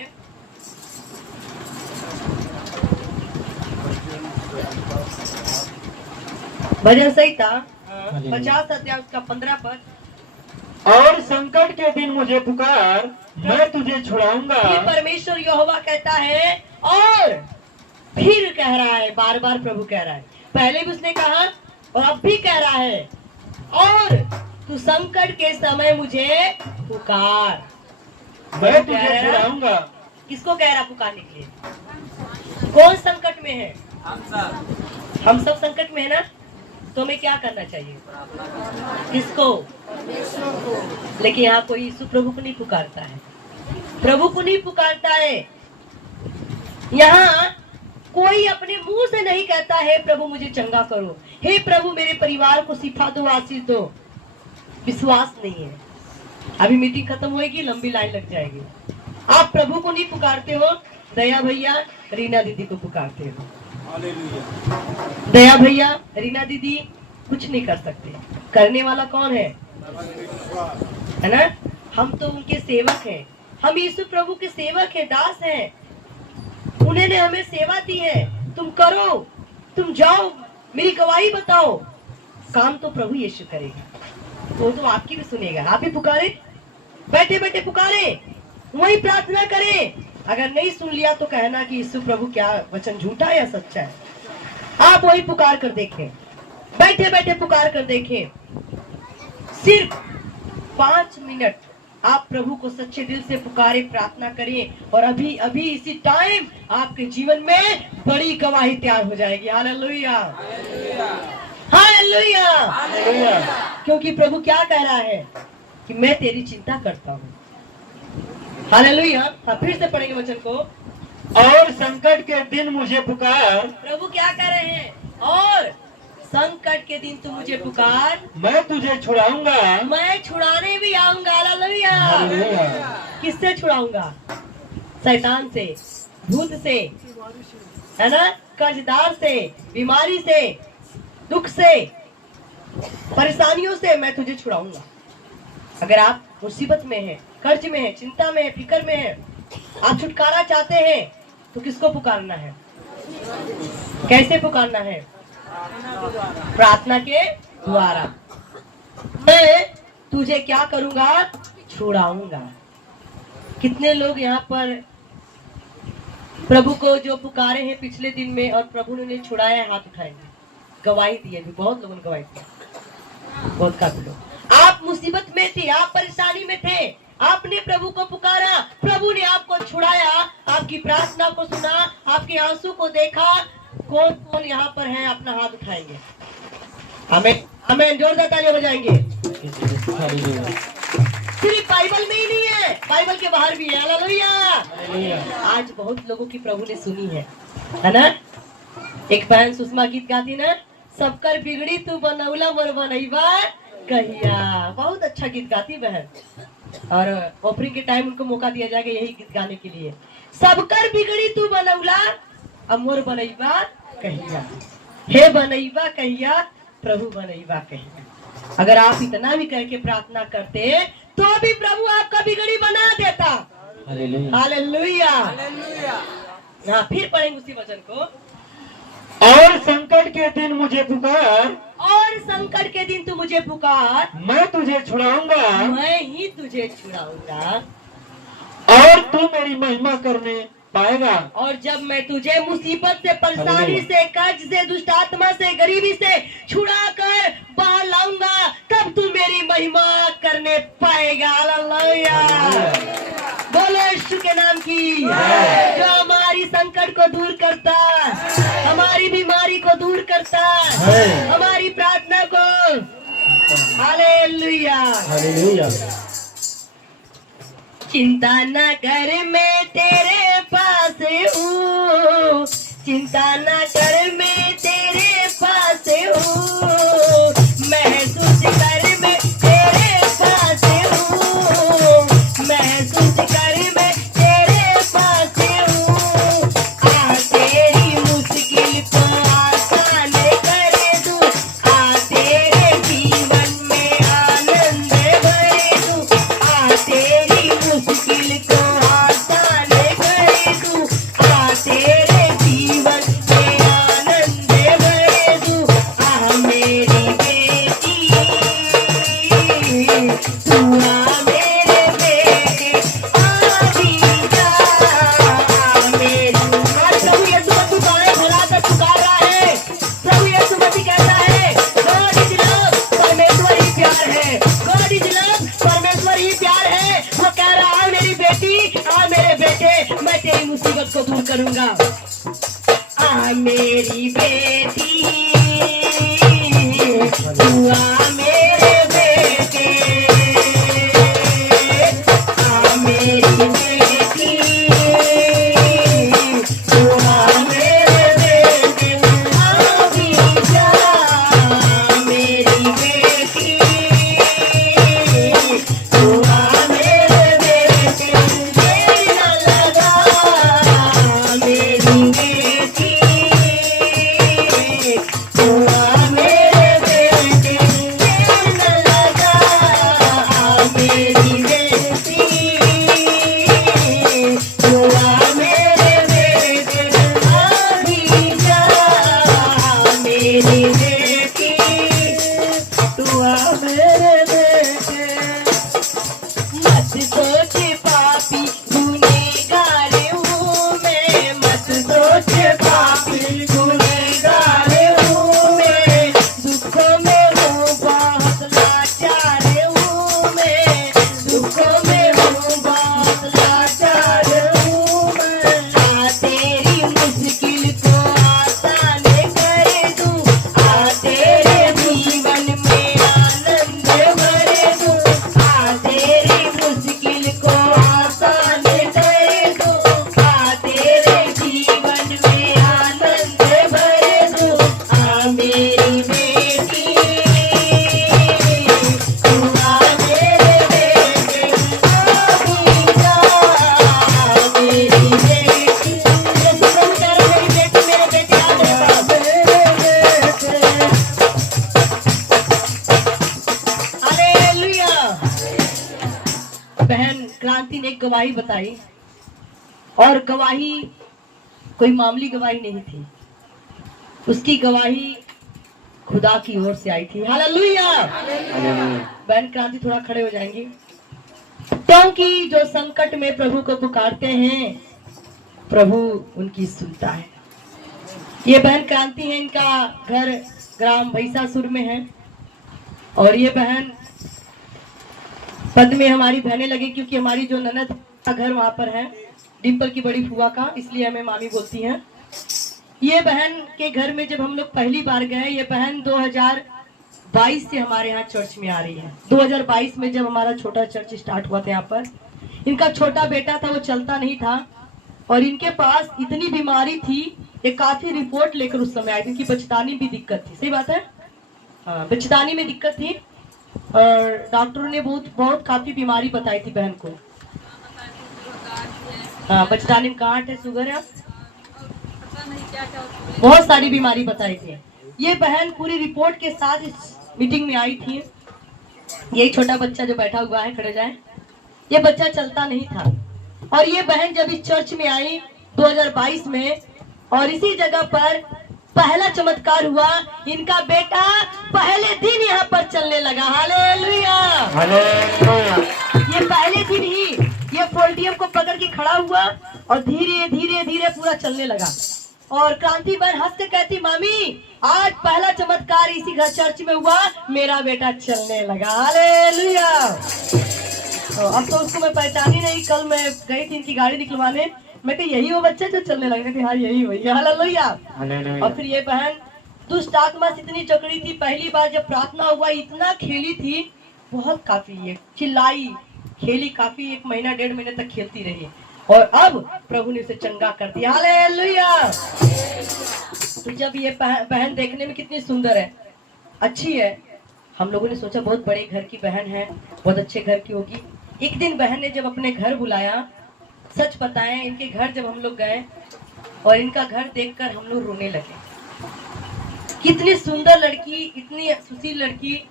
भजन संहिता 50 अध्याय उसका 15 पद। और संकट के दिन मुझे पुकार, मैं तुझे छुड़ाऊंगा। फिर परमेश्वर यहोवा कहता है और फिर कह रहा है, बार बार प्रभु कह रहा है, पहले भी उसने कहा और अब भी कह रहा है, और तू संकट के समय मुझे पुकार, मैं तुझे छुड़ाऊंगा। किसको कह रहा पुकारने के लिए? कौन संकट में है? हम सब संकट में है ना, तो हमें क्या करना चाहिए? किसको? लेकिन यहाँ कोई यीशु प्रभु को नहीं पुकारता है, प्रभु को नहीं पुकारता है। यहाँ कोई अपने मुंह से नहीं कहता है प्रभु मुझे चंगा करो, हे प्रभु मेरे परिवार को शिफा दो, आशीष दो। विश्वास नहीं है। अभी मीटिंग खत्म होगी, लंबी लाइन लग जाएगी। आप प्रभु को नहीं पुकारते हो, दया भैया रीना दीदी को पुकारते हो। दया भैया रीना दीदी कुछ नहीं कर सकते, करने वाला कौन है ना? हम तो उनके सेवक हैं, हम यीशु प्रभु के सेवक हैं, दास हैं। उन्होंने हमें सेवा दी है, तुम करो, तुम जाओ, मेरी गवाही बताओ। काम तो प्रभु यीशु करेगा, तो आपकी भी सुनेगा। आप ही पुकारे, बैठे बैठे पुकारे, वही प्रार्थना करें। अगर नहीं सुन लिया तो कहना कि यीशु प्रभु क्या वचन झूठा है या सच्चा है। आप वही पुकार कर देखें, बैठे बैठे पुकार कर देखें। सिर्फ 5 मिनट आप प्रभु को सच्चे दिल से पुकारे, प्रार्थना करें और अभी अभी इसी टाइम आपके जीवन में बड़ी गवाही तैयार हो जाएगी। Hallelujah, hallelujah. क्योंकि प्रभु क्या कह रहा है कि मैं तेरी चिंता करता हूँ। हालेलुया। हाँ, फिर से पढ़ेंगे वचन को। और संकट के दिन मुझे पुकार, प्रभु क्या कह रहे हैं? और संकट के दिन तू मुझे पुकार, मैं तुझे छुड़ाऊंगा, मैं छुड़ाने भी आऊंगा। हालेलुया। किससे छुड़ाऊंगा? शैतान से, भूत से, है ना, कर्जदार से, बीमारी से, दुख से, परेशानियों से मैं तुझे छुड़ाऊंगा। अगर आप मुसीबत में हैं, कर्ज में हैं, चिंता में हैं, फिक्र में हैं, आप छुटकारा चाहते हैं, तो किसको पुकारना है? कैसे पुकारना है? प्रार्थना के द्वारा। मैं तुझे क्या करूंगा? छुड़ाऊंगा। कितने लोग यहाँ पर प्रभु को जो पुकारे हैं पिछले दिन में और प्रभु ने उन्हें छुड़ाया, हाथ उठाएंगे। गवाही दी है, भी बहुत लोगों ने गवाही दी, बहुत काफी लोग। आप मुसीबत में थे, आप परेशानी में थे, आपने प्रभु को पुकारा, प्रभु ने आपको छुड़ाया, आपकी प्रार्थना को सुना, आपके आंसू को देखा। कौन कौन यहाँ पर है? अपना हाथ उठाएंगे। हमें हमें जोरदार तालियां बजाएंगे। सिर्फ बाइबल में ही नहीं है, बाइबल के बाहर भी है। हालेलुया। आज बहुत लोगों की प्रभु ने सुनी है ना। एक बहन सुषमा गीत गाती ना, सबकर बिगड़ी तू बनौला मोर बनैबा कहिया। बहुत अच्छा गीत गाती बहन, और ऑफरिंग के टाइम उनको मौका दिया जाएगा यही गीत गाने के लिए। सबकर बिगड़ी तू बनौला अब मोर बनैबा कहिया, हे बनैबा कहिया, प्रभु बनैबा कहिया। अगर आप इतना भी करके प्रार्थना करते तो भी प्रभु आपका बिगड़ी बना देता। हालेलुया। हाँ, फिर पढ़ेंगे उसी वचन को। और संकट के दिन मुझे पुकार, और संकट के दिन तू मुझे पुकार, मैं तुझे छुड़ाऊंगा, मैं ही तुझे छुड़ाऊंगा, और तू मेरी महिमा करने पाएगा। और जब मैं तुझे मुसीबत से, परेशानी से, कर्ज से, दुष्ट आत्मा से, गरीबी से छुड़ा कर बाहर लाऊंगा, तब तू मेरी महिमा करने पाएगा। हालेलुया। बोलो यीशु के नाम की। जो हमारी संकट को दूर करता, हमारी बीमारी को दूर करता, हमारी प्रार्थना को। हालेलुया। हालेलुया। चिंता न कर, मैं तेरे पास हूँ, चिंता न कर, मैं तेरे पास हूँ, महसूस कर मैं तेरे पास हूँ, महसूस कर मैं तेरे पास हूँ। आ तेरी मुश्किल को आसान कर दूँ, आ तेरे जीवन में आनंद भर दूँ, आ तेरी मुश्किल को आसान कर दूँ, आ तेरे जीवन में आनंद भर दूँ। आ मेरी बेटी, तू आ मेरे बेटे, आ भी जा। आ मेरी आज प्रभु यीशु मसीह बाएं फैलाकर पुकार रहा है। प्रभु यीशु मसीह कहता है, गॉड इज लव, परमेश्वर ही प्यार है। गॉड इज लव, परमेश्वर ही प्यार है। वो कह रहा है, मेरी बेटी, आ मेरे बेटे, मैं तेरी मुसीबत को दूर करूंगा। आ मेरी बेटी, तू आ मेरे बेटे, आ मेरी बेटी, तू आ मेरे बेटे, आ भी जा। मेरी बेटी, तू आ मेरे बेटे, देर न लगा। मेरी बेटी, गवाही बताई, और गवाही कोई मामूली गवाही नहीं थी, उसकी गवाही खुदा की ओर से आई थी। हालेलुया। बहन क्रांति थोड़ा खड़े हो जाएंगे। क्योंकि जो संकट में प्रभु को पुकारते हैं, प्रभु उनकी सुनता है। ये बहन क्रांति है, इनका घर ग्राम भैसासुर में है, और ये बहन पद में हमारी बहनें लगे, क्योंकि हमारी जो ननद का घर वहां पर है, डिम्पल की बड़ी फुआ का, इसलिए हमें मामी बोलती हैं। ये बहन के घर में जब हम लोग पहली बार गए, ये बहन 2022 से हमारे यहाँ चर्च में आ रही है। 2022 में जब हमारा छोटा चर्च स्टार्ट हुआ था यहाँ पर, इनका छोटा बेटा था, वो चलता नहीं था, और इनके पास इतनी बीमारी थी, ये काफी रिपोर्ट लेकर उस समय आई थी कि बचदानी भी दिक्कत थी। सही बात है, हाँ, बचदानी में दिक्कत थी, और डॉक्टरों ने बहुत काफी बीमारी बताई थी बहन को। हाँ, बचदानी में गांठ है, शुगर है, बहुत सारी बीमारी बताई थी। ये बहन पूरी रिपोर्ट के साथ इस मीटिंग में आई थी। यही छोटा बच्चा जो बैठा हुआ है, खड़े जाए, ये बच्चा चलता नहीं था, और ये बहन जब इस चर्च में आई 2022 में, और इसी जगह पर पहला चमत्कार हुआ, इनका बेटा पहले दिन यहाँ पर चलने लगा। Hallelujah, hallelujah. ये पहले दिन ही ये पोल्टियम को पकड़ के खड़ा हुआ, और धीरे धीरे धीरे पूरा चलने लगा। और क्रांति बहन हंस के कहती, मामी आज पहला चमत्कार इसी घर चर्च में हुआ, मेरा बेटा चलने लगा। हालेलुया। तो अब तो उसको मैं पहचानी नहीं, कल मैं गई थी इनकी गाड़ी निकलवाने, मैं कही यही वो बच्चा जो चलने लगे थे। हाँ यही वही। हालेलुया। और फिर ये बहन दुष्ट आत्मा से इतनी जकड़ी थी, पहली बार जब प्रार्थना हुआ इतना खेली थी, बहुत काफी ये चिल्लाई खेली, काफी 1 महीना 1.5 महीने तक खेलती रही, और अब प्रभु ने उसे चंगा कर दिया। हालेलुया। तो जब ये बहन देखने में कितनी सुंदर है, अच्छी है, हम लोगों ने सोचा बहुत बड़े घर की बहन है, बहुत अच्छे घर की होगी। एक दिन बहन ने जब अपने घर बुलाया, सच बताएं इनके घर जब हम लोग गए, और इनका घर देखकर हम लोग रोने लगे। कितनी सुंदर लड़की, इतनी सुशील लड़की,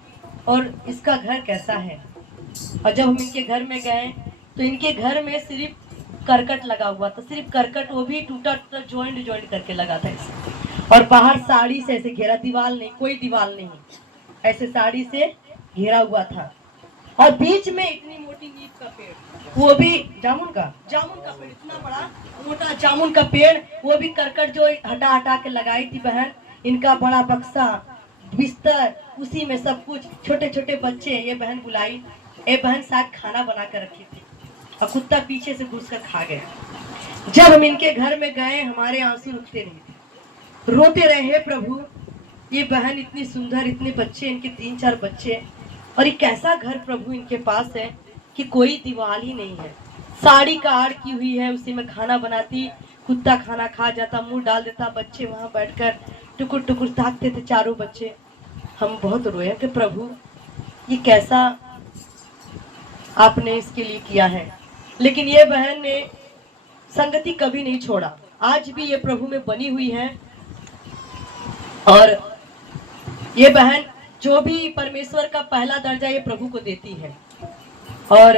और इसका घर कैसा है। और जब हम इनके घर में गए तो इनके घर में सिर्फ करकट लगा हुआ था, सिर्फ करकट, वो भी टूटा टूटा ज्वाइंट करके लगा था इसे, और बाहर साड़ी से ऐसे घेरा, दीवार नहीं, कोई दीवार नहीं, ऐसे साड़ी से घेरा हुआ था, और बीच में इतनी मोटी नीम का पेड़, वो भी जामुन का पेड़, इतना बड़ा मोटा जामुन का पेड़, वो भी करकट जो हटा हटा के लगाई थी बहन। इनका बड़ा बक्सा, बिस्तर, उसी में सब कुछ, छोटे छोटे बच्चे। ये बहन बुलाई, ये बहन शायद खाना बना कर रखी थी, और कुत्ता पीछे से घुस कर खा गया। जब हम इनके घर में गए, हमारे आंसू रुकते नहीं थे, रोते रहे, हे प्रभु ये बहन इतनी सुंदर, इतने बच्चे, इनके 3-4 बच्चे, और ये कैसा घर प्रभु इनके पास है कि कोई दीवार ही नहीं है, साड़ी का आड़ की हुई है, उसी में खाना बनाती, कुत्ता खाना खा जाता, मुंह डाल देता, बच्चे वहां बैठकर टुकुर टुकुर ताकते थे, चारों बच्चे। हम बहुत रोए कि प्रभु ये कैसा आपने इसके लिए किया है। लेकिन ये बहन ने संगति कभी नहीं छोड़ा, आज भी ये प्रभु में बनी हुई है, और ये बहन जो भी परमेश्वर का पहला दर्जा ये प्रभु को देती है। और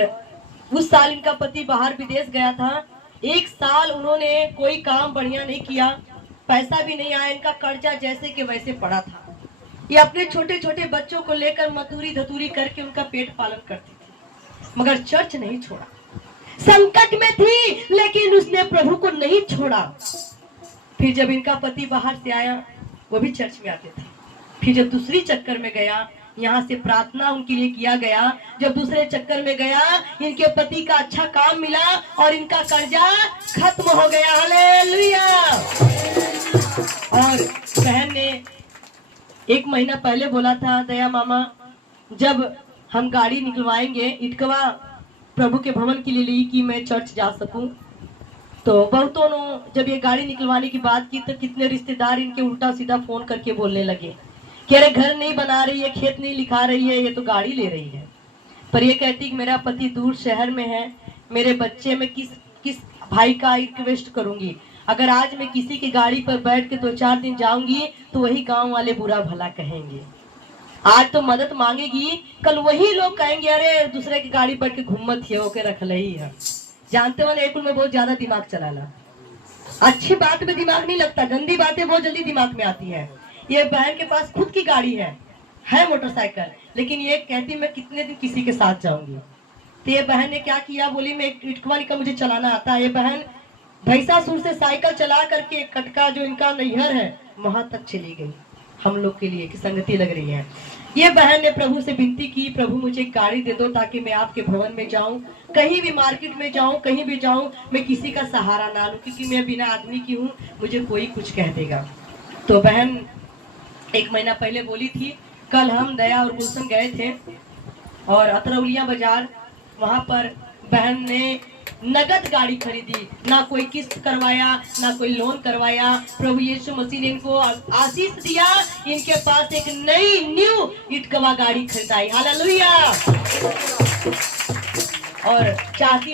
उस साल इनका पति बाहर विदेश गया था, 1 साल उन्होंने कोई काम बढ़िया नहीं किया, पैसा भी नहीं आया, इनका कर्जा जैसे कि वैसे पड़ा था। ये अपने छोटे छोटे बच्चों को लेकर मजदूरी धतूरी करके उनका पेट पालन करती थी, मगर चर्च नहीं छोड़ा। संकट में थी लेकिन उसने प्रभु को नहीं छोड़ा। फिर जब इनका पति बाहर से आया, वो भी चर्च में आते थे। फिर जब दूसरी चक्कर में गया, यहाँ से प्रार्थना उनके लिए किया गया। जब दूसरे चक्कर में गया, इनके पति का अच्छा काम मिला और इनका कर्जा खत्म हो गया। हालेलुया। और बहन ने 1 महीना पहले बोला था, दया मामा जब हम गाड़ी निकलवाएंगे इटकवा प्रभु के भवन के लिए ली कि मैं चर्च जा सकूं, तो बहुतों ने जब ये गाड़ी निकलवाने की बात की तो कितने रिश्तेदार इनके उल्टा सीधा फोन करके बोलने लगे कि अरे घर नहीं बना रही है, खेत नहीं लिखा रही है, ये तो गाड़ी ले रही है। पर ये कहती कि मेरा पति दूर शहर में है, मेरे बच्चे में किस भाई का रिक्वेस्ट करूंगी। अगर आज मैं किसी की गाड़ी पर बैठ के 2-4 दिन जाऊंगी तो वही गांव वाले बुरा भला कहेंगे। आज तो मदद मांगेगी, कल वही लोग कहेंगे अरे दूसरे की गाड़ी बैठ के घूमत होके रख लही है। जानते हो ना, एक में बहुत ज्यादा दिमाग चलाना, अच्छी बात में दिमाग नहीं लगता, गंदी बातें बहुत जल्दी दिमाग में आती है। ये बहन के पास खुद की गाड़ी है मोटरसाइकिल, लेकिन ये कहती मैं कितने दिन किसी के साथ जाऊंगी। तो ये बहन ने क्या किया, बोली मैं इटकवा का मुझे चलाना आता है। ये बहन भैंसासुर से साइकिल चला करके कटका जो इनका नैहर है वहां तक चली गई, हम लोग के लिए की संगति लग रही है। ये बहन ने प्रभु से विनती की, प्रभु मुझे एक गाड़ी दे दो ताकि मैं आपके भवन में जाऊं, कहीं भी मार्केट में जाऊं, कहीं भी जाऊं, मैं किसी का सहारा ना लूं, क्योंकि मैं बिना आदमी की हूं, मुझे कोई कुछ कह देगा। तो बहन 1 महीना पहले बोली थी, कल हम दया और गुलशन गए थे और अतरौलिया बाजार, वहां पर बहन ने नगद गाड़ी खरीदी, ना कोई किस्त करवाया, ना कोई लोन करवाया। प्रभु यीशु मसीह ने इनको आशीष दिया, इनके पास एक नई न्यू इटकवा गाड़ी खरीदाई। हालेलुया। और चाहती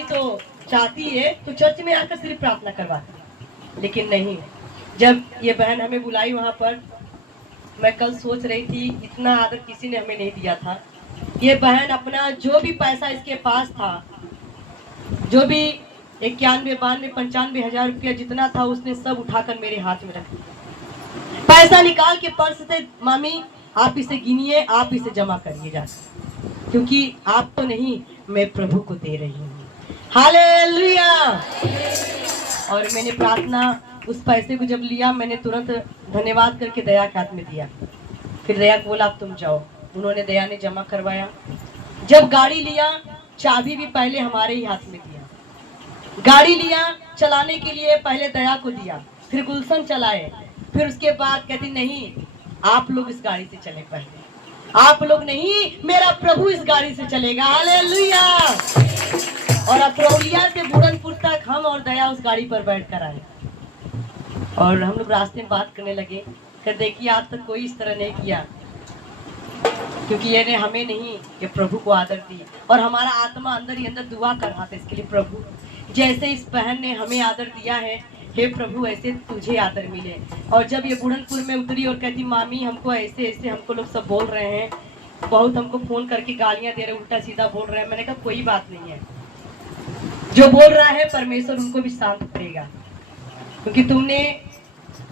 है तो चर्च में आकर सिर्फ प्रार्थना करवाती, लेकिन नहीं। जब ये बहन हमें बुलाई वहां पर, मैं कल सोच रही थी इतना आदर किसी ने हमें नहीं दिया था। ये बहन अपना जो भी पैसा इसके पास था, जो भी 91, 92, 95 हजार रुपया जितना था, उसने सब उठाकर मेरे हाथ में रख दिया। पैसा निकाल के पर्स से, मामी आप इसे गिनिए, आप इसे जमा करिए जा, क्योंकि आप तो नहीं, मैं प्रभु को दे रही हूँ। हालेलुया। और मैंने प्रार्थना उस पैसे को जब लिया, मैंने तुरंत धन्यवाद करके दया के हाथ में दिया। फिर दया को बोला अब तुम जाओ। उन्होंने, दया ने जमा करवाया। जब गाड़ी लिया, चाबी भी पहले हमारे ही हाथ में दिया। गाड़ी लिया चलाने के लिए, पहले दया को दिया, फिर गुलशन चलाए, फिर उसके बाद कहती नहीं आप लोग इस गाड़ी से चले, पहले आप लोग नहीं, मेरा प्रभु इस गाड़ी से चलेगा। हालेलुया। और अतरौलिया से बुरनपुर तक हम और दया उस गाड़ी पर बैठ कर आए और हम लोग रास्ते में बात करने लगे। फिर देखिए आज तक कोई इस तरह नहीं किया, क्योंकि ये ने हमें नहीं, ये प्रभु को आदर दी। और हमारा आत्मा अंदर ही अंदर दुआ कर रहा था इसके लिए, प्रभु जैसे इस बहन ने हमें आदर दिया है, हे प्रभु ऐसे तुझे आदर मिले। और जब ये बुढ़नपुर में उतरी और कहती मामी हमको ऐसे ऐसे हमको लोग सब बोल रहे हैं, बहुत हमको फोन करके गालियां दे रहे, उल्टा सीधा बोल रहे हैं। मैंने कहा कोई बात नहीं है, जो बोल रहा है परमेश्वर उनको भी शांत करेगा, क्योंकि तुमने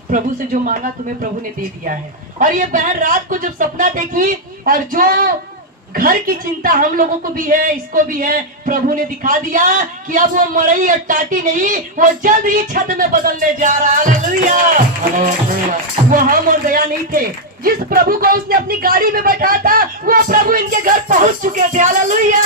प्रभु से जो मांगा तुम्हें प्रभु ने दे दिया है। और ये बहन रात को जब सपना देखी, और जो घर की चिंता हम लोगों को भी है, इसको भी है, प्रभु ने दिखा दिया कि अब वो मड़ई और टाटी नहीं, वो जल्द ही छत में बदलने जा रहा है। हालेलुया। वो हम और दया नहीं थे, जिस प्रभु को उसने अपनी गाड़ी में बैठा था, वो प्रभु इनके घर पहुंच चुके थे। हालेलुया।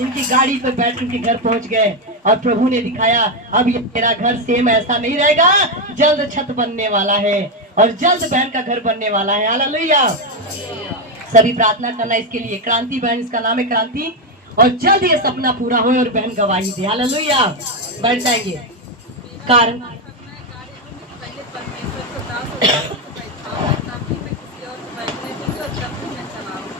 इनकी गाड़ी पर बैठ इनके घर पहुंच गए और प्रभु ने दिखाया अब ये तेरा घर सेम ऐसा नहीं रहेगा, जल्द छत बनने वाला है और जल्द बहन का घर बनने वाला है। हालेलुया। सभी प्रार्थना करना इसके लिए। क्रांति बहन, इसका नाम है क्रांति, और जल्द ये सपना पूरा हो और बहन गवाही दे। हालेलुया। बैठ जाएंगे। कारण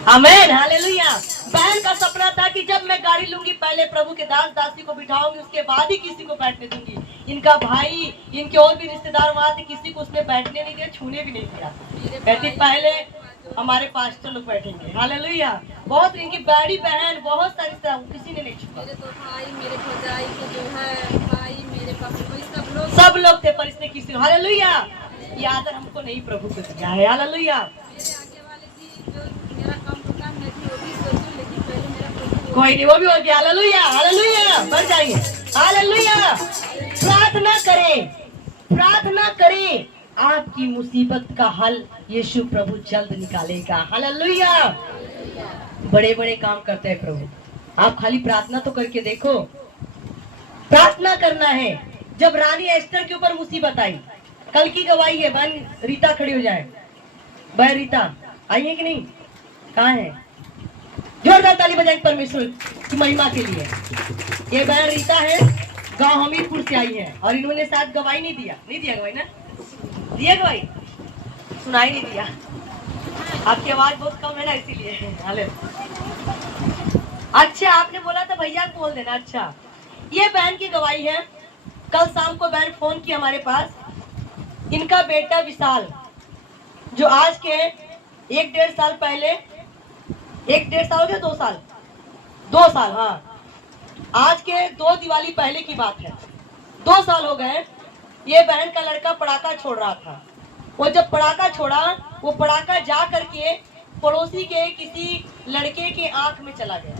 आमीन। हालेलुया। बहन का सपना था कि जब मैं गाड़ी लूंगी पहले प्रभु के दास दासी को बिठाऊंगी, उसके बाद ही किसी को बैठने दूंगी। इनका भाई, इनके और भी रिश्तेदार वहां थे, किसी को उसने बैठने नहीं दिया, छूने भी नहीं दिया। कहती पहले हमारे पास्टर लोग बैठेंगे। हालेलुया। बहुत इनकी बड़ी बहन, बहुत सारी किसी ने नहीं छुआ। मेरे तो भाई, मेरे भौजाई के जो है भाई, मेरे पापा, सब लोग थे, पर इसने किसी। हालेलुया। ये आदर हमको नहीं प्रभु को दिया है। हालेलुया। कोई नहीं, वो भी हो गया। हालेलुया। हालेलुया। बढ़ जाइए। हालेलुया। प्रार्थना करें, प्रार्थना करें, आपकी मुसीबत का हल यीशु प्रभु जल्द निकालेगा। हालेलुया। बड़े बड़े काम करते हैं प्रभु, आप खाली प्रार्थना तो करके देखो। प्रार्थना करना है। जब रानी एस्टर के ऊपर मुसीबत आई, कल की गवाही है, बहन रीता खड़ी हो जाए। बहन रीता आई है कि नहीं? कहाँ है? जोरदार ताली बजाएं परमेश्वर की महिमा के लिए। ये बहन रीता है, गांव हमीरपुर से आई है, और इन्होंने शायद गवाही नहीं दिया गवाही ना, दिया गवाही, सुनाई नहीं दिया। आपकी आवाज बहुत कम है ना, इसीलिए। हाले अच्छा, आपने बोला था भैया को बोल देना। अच्छा, ये बहन की गवाही है। कल शाम को बहन फोन की हमारे पास, इनका बेटा विशाल, जो आज के 1-1.5 साल पहले, 1-1.5 साल हो गया, 2 साल, हाँ, आज के 2 दिवाली पहले की बात है, 2 साल हो गए। ये बहन का लड़का पटाखा छोड़ रहा था। वो जब पटाखा छोड़ा, वो पटाखा जा करके पड़ोसी के किसी लड़के के आंख में चला गया।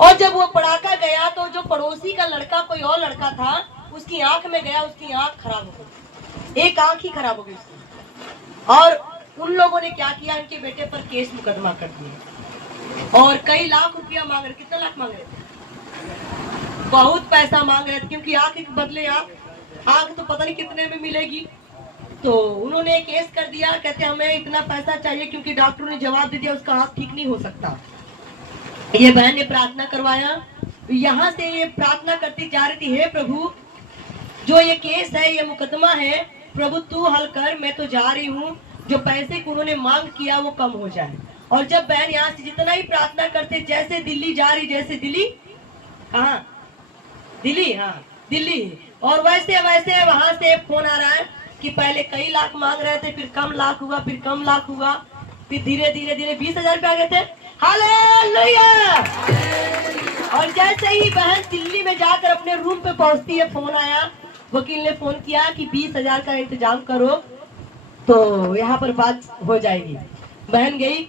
और जब वो पटाखा गया तो जो पड़ोसी का लड़का कोई और लड़का था, उसकी आंख में गया, उसकी आंख खराब हो गई, एक आंख ही खराब हो गई उसकी। और उन लोगों ने क्या किया, इनके बेटे पर केस मुकदमा कर दिया और कई लाख रुपया मांग रहे। कितना लाख मांग रहे थे? बहुत पैसा मांग रहे थे, क्योंकि आंख के बदले आंख तो पता नहीं कितने में मिलेगी। तो उन्होंने केस कर दिया, कहते हमें इतना पैसा चाहिए, क्योंकि डॉक्टर ने जवाब दे दिया उसका आंख ठीक नहीं हो सकता। ये बहन ने प्रार्थना करवाया, यहाँ से ये प्रार्थना करती जा रही थी, हे प्रभु जो ये केस है, ये मुकदमा है, प्रभु तू हल कर, मैं तो जा रही हूँ, जो पैसे को उन्होंने मांग किया वो कम हो जाए। और जब बहन यहाँ से जितना ही प्रार्थना करते, जैसे दिल्ली जा रही, जैसे दिल्ली कहाँ, दिल्ली, हाँ दिल्ली, और वैसे वैसे वहां से फोन आ रहा है कि पहले कई लाख मांग रहे थे, फिर कम लाख हुआ, फिर कम लाख हुआ, फिर धीरे धीरे धीरे 20,000 रुपए आ गए थे। हालेलुया। और जैसे ही बहन दिल्ली में जाकर अपने रूम पे पहुंचती है, फोन आया, वकील ने फोन किया कि 20,000 का इंतजाम करो तो यहाँ पर बात हो जाएगी। बहन गई,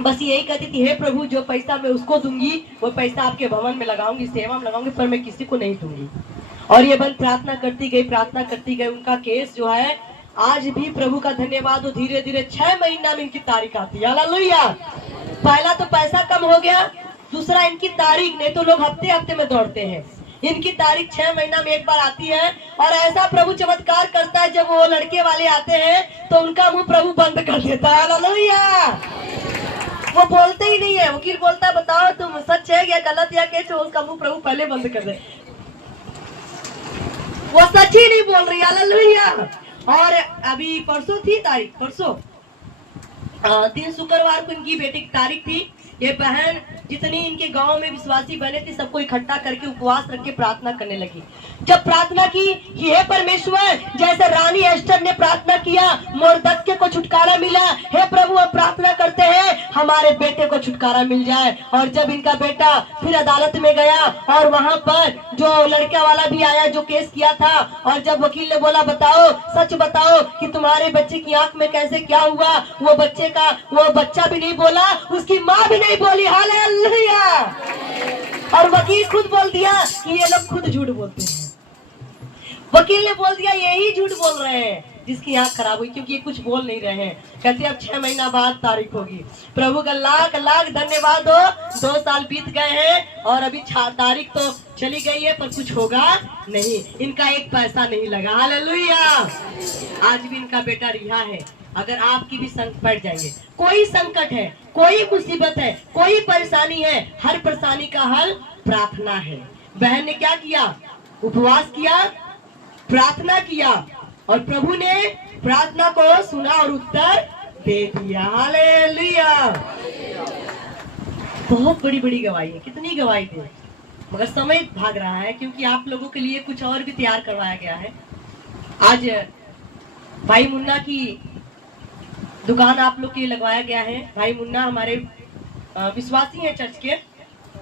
बस यही कहती थी, हे प्रभु जो पैसा मैं उसको दूंगी वो पैसा आपके भवन में लगाऊंगी, सेवा में लगाऊंगी, पर मैं किसी को नहीं दूंगी। और ये बहन प्रार्थना करती गई, प्रार्थना करती गई। उनका केस जो है आज भी प्रभु का धन्यवाद हो, धीरे धीरे 6 महीना में इनकी तारीख आती है। हालेलुया। पहला तो पैसा कम हो गया, दूसरा इनकी तारीख, नहीं तो लोग हफ्ते हफ्ते में दौड़ते हैं, इनकी तारीख 6 महीना में एक बार आती है। और ऐसा प्रभु चमत्कार करता है, जब वो लड़के वाले आते हैं तो उनका मुंह प्रभु बंद कर देता है। हालेलुया। वो बोलते ही नहीं है। वकील बोलता है बताओ तुम सच है या गलत या कैसे, उसका मुंह प्रभु पहले बंद कर दे, वो सच ही नहीं बोल रही। हालेलुया। और अभी परसों थी तारीख, परसों दिन शुक्रवार को इनकी बेटी की तारीख थी। ये बहन जितनी इनके गांव में विश्वासी बने थे सबको इकट्ठा करके उपवास रख के प्रार्थना करने लगी। जब प्रार्थना की, हे परमेश्वर, जैसे रानी एस्टर ने प्रार्थना किया, मोर्दक्के को छुटकारा मिला, हे प्रभु अब प्रार्थना करते हैं हमारे बेटे को छुटकारा मिल जाए। और जब इनका बेटा फिर अदालत में गया और वहां पर जो लड़का वाला भी आया जो केस किया था, और जब वकील ने बोला बताओ, सच बताओ कि तुम्हारे बच्चे की आंख में कैसे क्या हुआ, वो बच्चा भी नहीं बोला, उसकी माँ भी नहीं बोली। हालेलुया। और वकील खुद बोल दिया कि ये लोग खुद झूठ बोलते हैं। वकील ने बोल दिया यही झूठ बोल रहे हैं जिसकी आंख खराब हुई, क्योंकि ये कुछ बोल नहीं रहे हैं। कहते अब 6 महीना बाद तारीख होगी। प्रभु का लाख लाख धन्यवाद हो, 2 साल बीत गए हैं और अभी तारीख तो चली गई है, पर कुछ होगा नहीं, इनका एक पैसा नहीं लगा। हालेलुया। आज भी इनका बेटा रिहा है। अगर आपकी भी संकट पड़ जाएंगे, कोई संकट है, कोई मुसीबत है, कोई परेशानी है, हर परेशानी का हल प्रार्थना है। बहन ने क्या किया, उपवास किया, प्रार्थना किया, और प्रभु ने प्रार्थना को सुना और उत्तर दे दिया। हालेलुया। बहुत बड़ी बड़ी गवाही है, कितनी गवाही दे, मगर समय भाग रहा है, क्योंकि आप लोगों के लिए कुछ और भी तैयार करवाया गया है। आज भाई मुन्ना की दुकान आप लोग के लिए लगवाया गया है। भाई मुन्ना हमारे विश्वासी हैं चर्च के,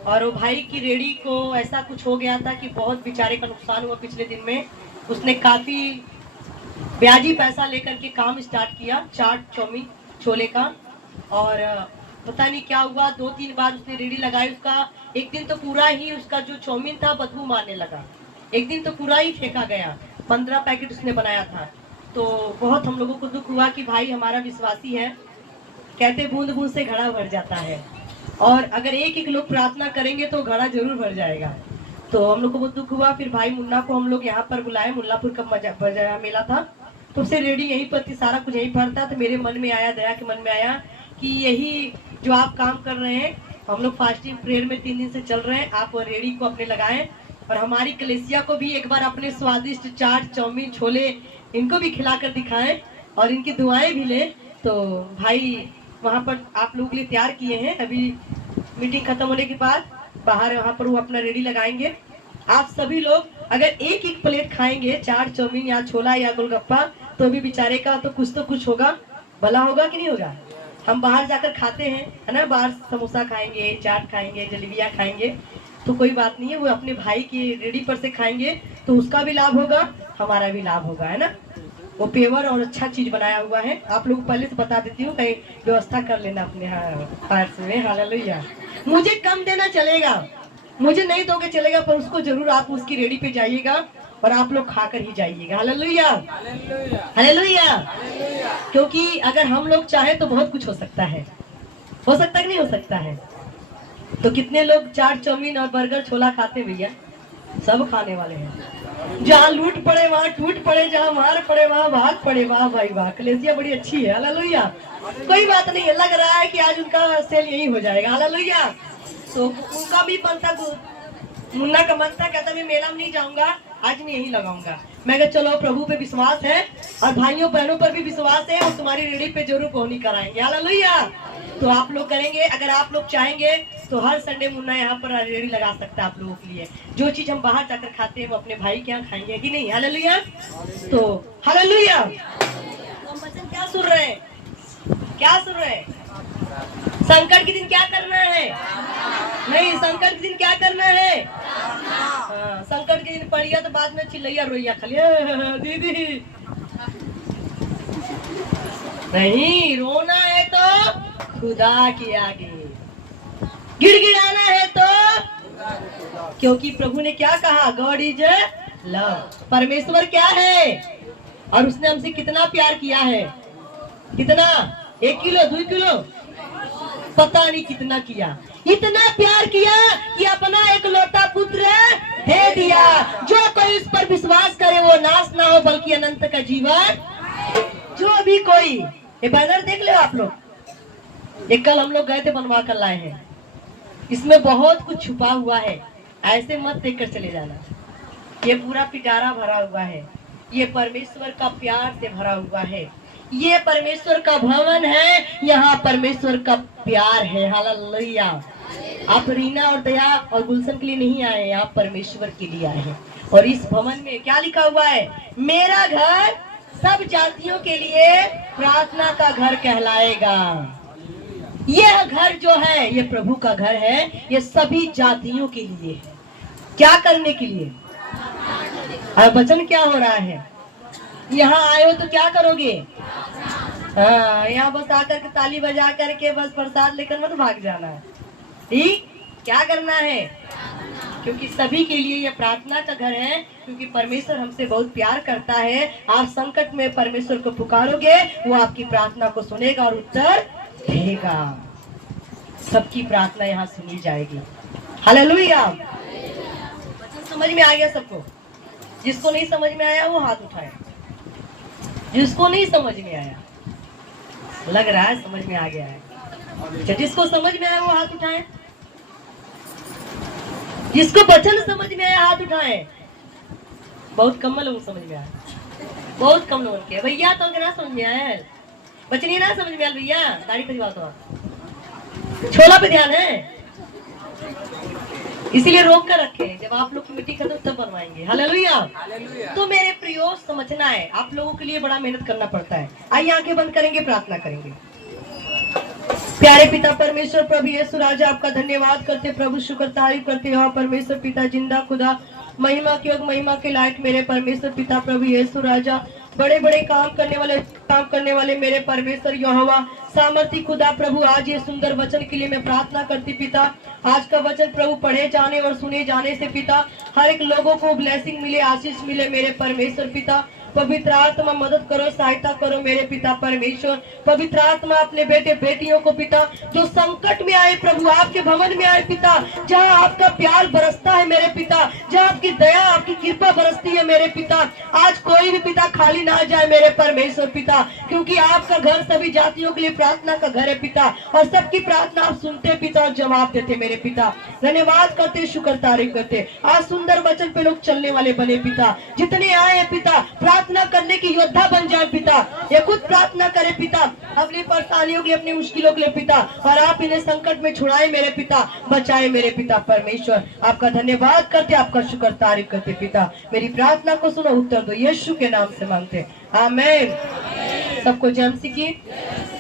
और वो भाई की रेडी को ऐसा कुछ हो गया था कि बहुत बेचारे का नुकसान हुआ पिछले दिन में। उसने काफी ब्याजी पैसा लेकर के काम स्टार्ट किया, चाट चौमीन छोले का, और पता नहीं क्या हुआ, 2-3 बार उसने रेडी लगाई। उसका एक दिन तो पूरा ही उसका जो चौमीन था बदबू मारने लगा, एक दिन तो पूरा ही फेंका गया। 15 पैकेट उसने बनाया था। तो बहुत हम लोगों को दुख हुआ कि भाई हमारा विश्वासी है, कहते बूंद बूंद से घड़ा भर जाता है, और अगर एक एक लोग प्रार्थना करेंगे तो घड़ा जरूर भर जाएगा। तो हम लोग को बहुत दुख हुआ। फिर भाई मुन्ना को हम लोग यहाँ पर बुलाए, मुल्लापुर का बाजार मेला था, तो उससे रेडी यहीं पर थी, सारा कुछ यहीं पर था। तो मेरे मन में आया, दया के मन में आया कि यही जो आप काम कर रहे हैं, हम लोग फास्टिंग प्रेयर में 3 दिन से चल रहे हैं, आप रेडी को अपने लगाएं, और हमारी कलेसिया को भी एक बार अपने स्वादिष्ट चाट चौमीन छोले इनको भी खिला कर दिखाएं और इनकी दुआएं भी लें। तो भाई वहाँ पर आप लोगों के लिए तैयार किए हैं। अभी मीटिंग खत्म होने के बाद बाहर वहाँ पर वो अपना रेडी लगाएंगे। आप सभी लोग अगर एक एक प्लेट खाएंगे, चाट चौमीन या छोला या गोलगप्पा, तो भी बेचारे का तो कुछ होगा, भला होगा कि नहीं होगा। हम बाहर जाकर खाते हैं, है ना, बाहर समोसा खाएंगे, चाट खाएंगे, जलेबियाँ खाएंगे, तो कोई बात नहीं है, वो अपने भाई की रेडी पर से खाएंगे तो उसका भी लाभ होगा, हमारा भी लाभ होगा, है ना। वो पेवर और अच्छा चीज बनाया हुआ है। आप लोग पहले से बता देती हूँ, कहीं व्यवस्था कर लेना अपने पार्स में। हालेलुया। मुझे कम देना चलेगा, मुझे नहीं दोगे चलेगा, पर उसको जरूर आप उसकी रेडी पे जाइएगा और आप लोग खाकर ही जाइएगा। Hallelujah, hallelujah. क्योंकि अगर हम लोग चाहे तो बहुत कुछ हो सकता है कि नहीं हो सकता है। तो कितने लोग चाट चाउमीन और बर्गर छोला खाते भैया? सब खाने वाले हैं। जहाँ लूट पड़े वहाँ टूट पड़े, जहाँ मार पड़े वहाँ भाग पड़े। वाह भाई वाह, कलेसिया बड़ी अच्छी है। हालेलुया। कोई बात नहीं है, लग रहा है कि आज उनका सेल यही हो जाएगा। हालेलुया। तो उनका भी बनता, मुन्ना का मन था, कहता मैं मेला में नहीं जाऊंगा, आज मैं यही लगाऊंगा। मैं कहा चलो प्रभु पे विश्वास है और भाइयों बहनों पर भी विश्वास है, और तुम्हारी रेडी पे जरूर पहुंची कराएंगे। हालेलुया। तो आप लोग करेंगे, अगर आप लोग चाहेंगे तो हर संडे मुन्ना यहाँ पर रेडी लगा सकता है आप लोगों के लिए। जो चीज हम बाहर जाकर खाते हैं वो अपने भाई के यहाँ खाएंगे कि नहीं? हालेलुया। तो हालेलुया। हम वचन क्या सुन रहे हैं? क्या सुन रहे हैं? संकट के दिन क्या करना है? नहीं, संकट के दिन क्या करना है? हाँ, संकट के दिन पड़िया तो बाद में चिल्लैया रोइया खाली दीदी। नहीं, रोना है तो खुदा के आगे, गिड़गिड़ाना है तो, क्योंकि प्रभु ने क्या कहा? God is love. परमेश्वर क्या है और उसने हमसे कितना प्यार किया है? कितना? 1 किलो 2 किलो पता नहीं कितना किया। इतना प्यार किया कि अपना एक लौता पुत्र दे दिया। जो कोई इस पर विश्वास करे वो नाश ना हो बल्कि अनंत का जीवन। जो भी कोई, ये बैनर देख लो आप लोग, एक कल हम लोग गए थे बनवा कर लाए हैं। इसमें बहुत कुछ छुपा हुआ है, ऐसे मत देख कर चले जाना। ये पूरा पिटारा भरा हुआ है, ये परमेश्वर का प्यार से भरा हुआ है, ये परमेश्वर का भवन है, यहाँ परमेश्वर का प्यार है। हालेलुया। आप रीना और दया और गुलशन के लिए नहीं आए, यहाँ परमेश्वर के लिए आए हैं। और इस भवन में क्या लिखा हुआ है? मेरा घर सब जातियों के लिए प्रार्थना का घर कहलाएगा। यह घर जो है ये प्रभु का घर है, ये सभी जातियों के लिए है। क्या करने के लिए? और वचन क्या हो रहा है? यहाँ आए हो तो क्या करोगे? हाँ, यहाँ बस आकर के ताली बजा करके बस प्रसाद लेकर मत भाग जाना है। ठीक, क्या करना है? क्योंकि सभी के लिए यह प्रार्थना का घर है, क्योंकि परमेश्वर हमसे बहुत प्यार करता है। आप संकट में परमेश्वर को पुकारोगे, वो आपकी प्रार्थना को सुनेगा और उत्तर देगा। सबकी प्रार्थना यहाँ सुनी जाएगी। हालेलुया। वचन समझ में आ गया सबको? जिसको नहीं समझ में आया वो हाथ उठाए। जिसको नहीं समझ में आया, लग रहा है समझ में आ गया है। जिसको समझ में आया वो हाथ उठाए। जिसको वचन समझ में आया हाथ उठाए। बहुत कम लोग समझ में आया, बहुत कम लोगों के। भैया तो ना समझ में आया है, बचनी ना समझ में आया भैया, गाड़ी पर बात हो, छोला पे ध्यान है, इसीलिए रोक कर रखे। जब आप लोग की मिट्टी खत्म तब बनवाएंगे। हालेलुया। तो मेरे प्रियो समझना है, आप लोगों के लिए बड़ा मेहनत करना पड़ता है। आइए आंखें बंद करेंगे, प्रार्थना करेंगे। प्यारे पिता परमेश्वर प्रभु यीशु राजा, आपका धन्यवाद करते प्रभु, शुक्र तारीफ करते हो परमेश्वर पिता जिंदा खुदा, महिमा के योग महिमा के लायक मेरे परमेश्वर पिता प्रभु यीशु राजा, बड़े बड़े काम करने वाले मेरे परमेश्वर यहोवा सामर्थी खुदा प्रभु, आज ये सुंदर वचन के लिए मैं प्रार्थना करती पिता। आज का वचन प्रभु पढ़े जाने और सुने जाने से पिता हर एक लोगों को ब्लेसिंग मिले, आशीष मिले मेरे परमेश्वर पिता। पवित्र आत्मा मदद करो, सहायता करो मेरे पिता परमेश्वर। पवित्र आत्मा अपने बेटे बेटियों को पिता जो संकट में आए प्रभु, आपके भवन में आए पिता, जहाँ आपका प्यार बरसता है मेरे पिता, जहाँ आपकी दया आपकी कृपा बरसती है मेरे पिता। आज कोई भी पिता खाली ना जाए मेरे परमेश्वर पिता, क्योंकि आपका घर सभी जातियों के लिए प्रार्थना का घर है पिता, और सबकी प्रार्थना आप सुनते पिता और जवाब देते मेरे पिता। धन्यवाद करते, शुक्र तारीफ करते। आज सुंदर वचन पे लोग चलने वाले बने पिता, जितने आए हैं पिता प्रार्थना करने की योद्धा बन जाए पिता। ये खुद प्रार्थना करे पिता अपनी परेशानियों की, अपनी मुश्किलों के लिए पिता, और आप इन्हें संकट में छुड़ाए मेरे पिता, बचाए मेरे पिता परमेश्वर। आपका धन्यवाद करते, आपका शुक्र तारीफ करते पिता। मेरी प्रार्थना को सुनो, उत्तर दो, यीशु के नाम से मांगते, आमीन। सबको जय मसीह की।